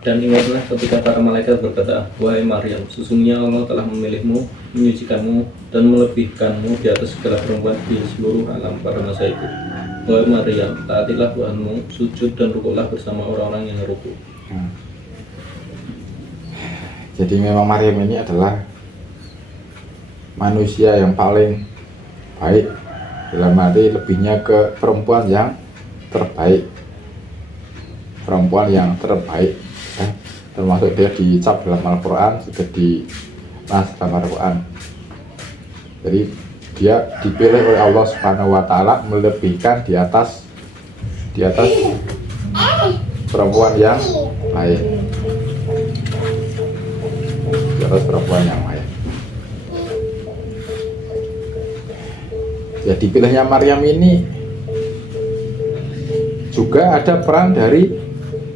Dan ingatlah ketika para malaikat berkata, wahai Maryam, sesungguhnya Allah telah memilihmu, menyucikanmu, dan melebihkanmu di atas segala perempuan di seluruh alam pada masa itu. Wahai Maryam, taatilah Tuhanmu, sujud dan rukuklah bersama orang-orang yang rukuk. Jadi memang Maryam ini adalah manusia yang paling baik, dalam arti lebihnya ke perempuan yang terbaik, ya. Termasuk dia dicap dalam Al-Quran, juga dinas dalam Al-Quran. Jadi dia dipilih oleh Allah Subhanahu Wa Taala melebihkan di atas perempuan yang lain, di atas perempuan yang lain. Jadi pilihnya Maryam ini juga ada peran dari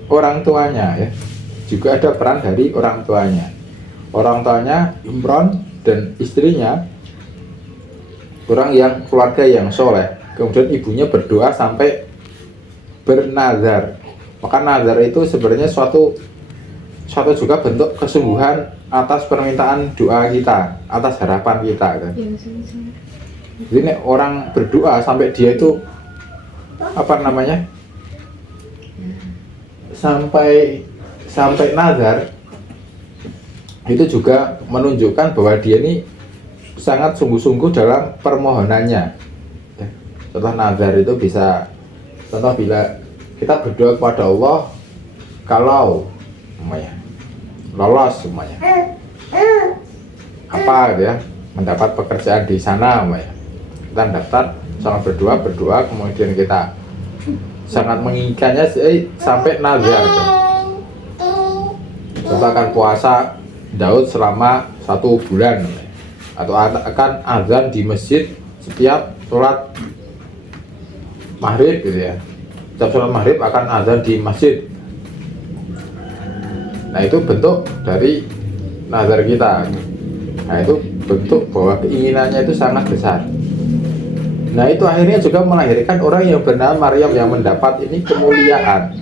orang tuanya, ya. Juga ada peran dari orang tuanya. Orang tuanya Imran dan istrinya orang yang keluarga yang soleh. Kemudian ibunya berdoa sampai bernazar. Maka nazar itu sebenarnya suatu juga bentuk kesungguhan atas permintaan doa kita, atas harapan kita, kan? Jadi orang berdoa sampai dia itu sampai nazar, itu juga menunjukkan bahwa dia ini sangat sungguh-sungguh dalam permohonannya. Contoh nazar itu bisa, contoh bila kita berdoa kepada Allah kalau lolos semuanya apa ya, mendapat pekerjaan di sana, kita daftar, sangat berdoa, kemudian kita sangat menginginkannya sampai nazar. Contoh akan puasa Daud selama 1 bulan, atau akan azan di masjid setiap sholat maghrib, gitu ya. Setiap sholat maghrib akan azan di masjid. Nah, itu bentuk dari nazar kita. Nah, itu bentuk bahwa keinginannya itu sangat besar. Nah, itu akhirnya juga melahirkan orang yang bernama Maryam yang mendapat ini kemuliaan.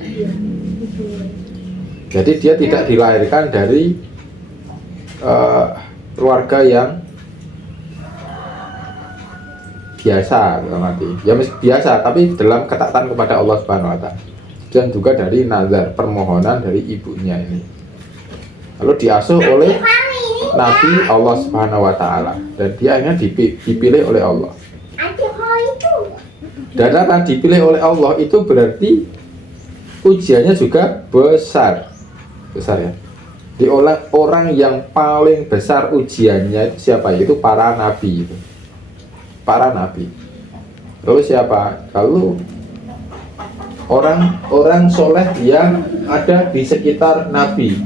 Jadi dia tidak dilahirkan dari keluarga yang biasa dalam arti ya biasa tapi dalam ketaatan kepada Allah Subhanahu wa taala. Dan juga dari nazar permohonan dari ibunya ini. Lalu diasuh oleh Nabi Allah Subhanahu wa taala dan dia akhirnya dipilih oleh Allah. Dan karena dipilih oleh Allah itu berarti ujiannya juga besar ya. Di orang yang paling besar ujiannya itu siapa? Itu para nabi itu. Para nabi. Lalu siapa? Kalau orang soleh yang ada di sekitar nabi,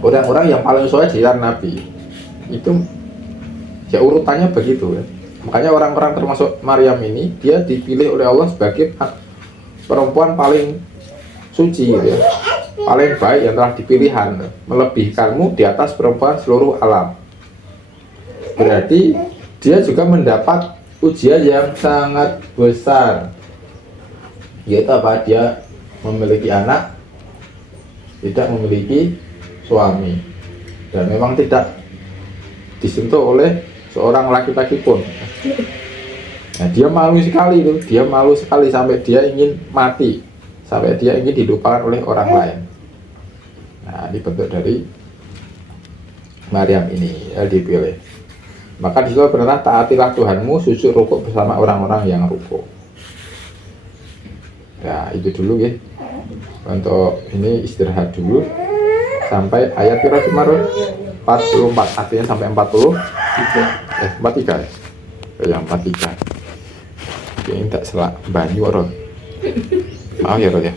orang-orang yang paling soleh di sekitar nabi itu ya urutannya begitu ya. Makanya orang-orang termasuk Maryam ini dia dipilih oleh Allah sebagai perempuan paling suci gitu ya, paling baik yang telah dipilihan, melebihkanmu di atas perempuan seluruh alam. Berarti dia juga mendapat ujian yang sangat besar, yaitu apa? Dia memiliki anak, tidak memiliki suami, dan memang tidak disentuh oleh seorang laki-laki pun. Nah, dia malu sekali itu, dia malu sekali sampai dia ingin mati, sampai dia ingin dilupakan oleh orang lain. Nah, ini bentuk dari Maryam ini ya, dipilih. Maka disitu benar taatilah Tuhanmu, sujud rukuk bersama orang-orang yang rukuk. Ya, itu dulu ya. Untuk ini istirahat dulu sampai ayat kira-kira 44, artinya sampai 43 ya. Yang 43. Ini tak selak banyu orang. Maaf ya Rod ya.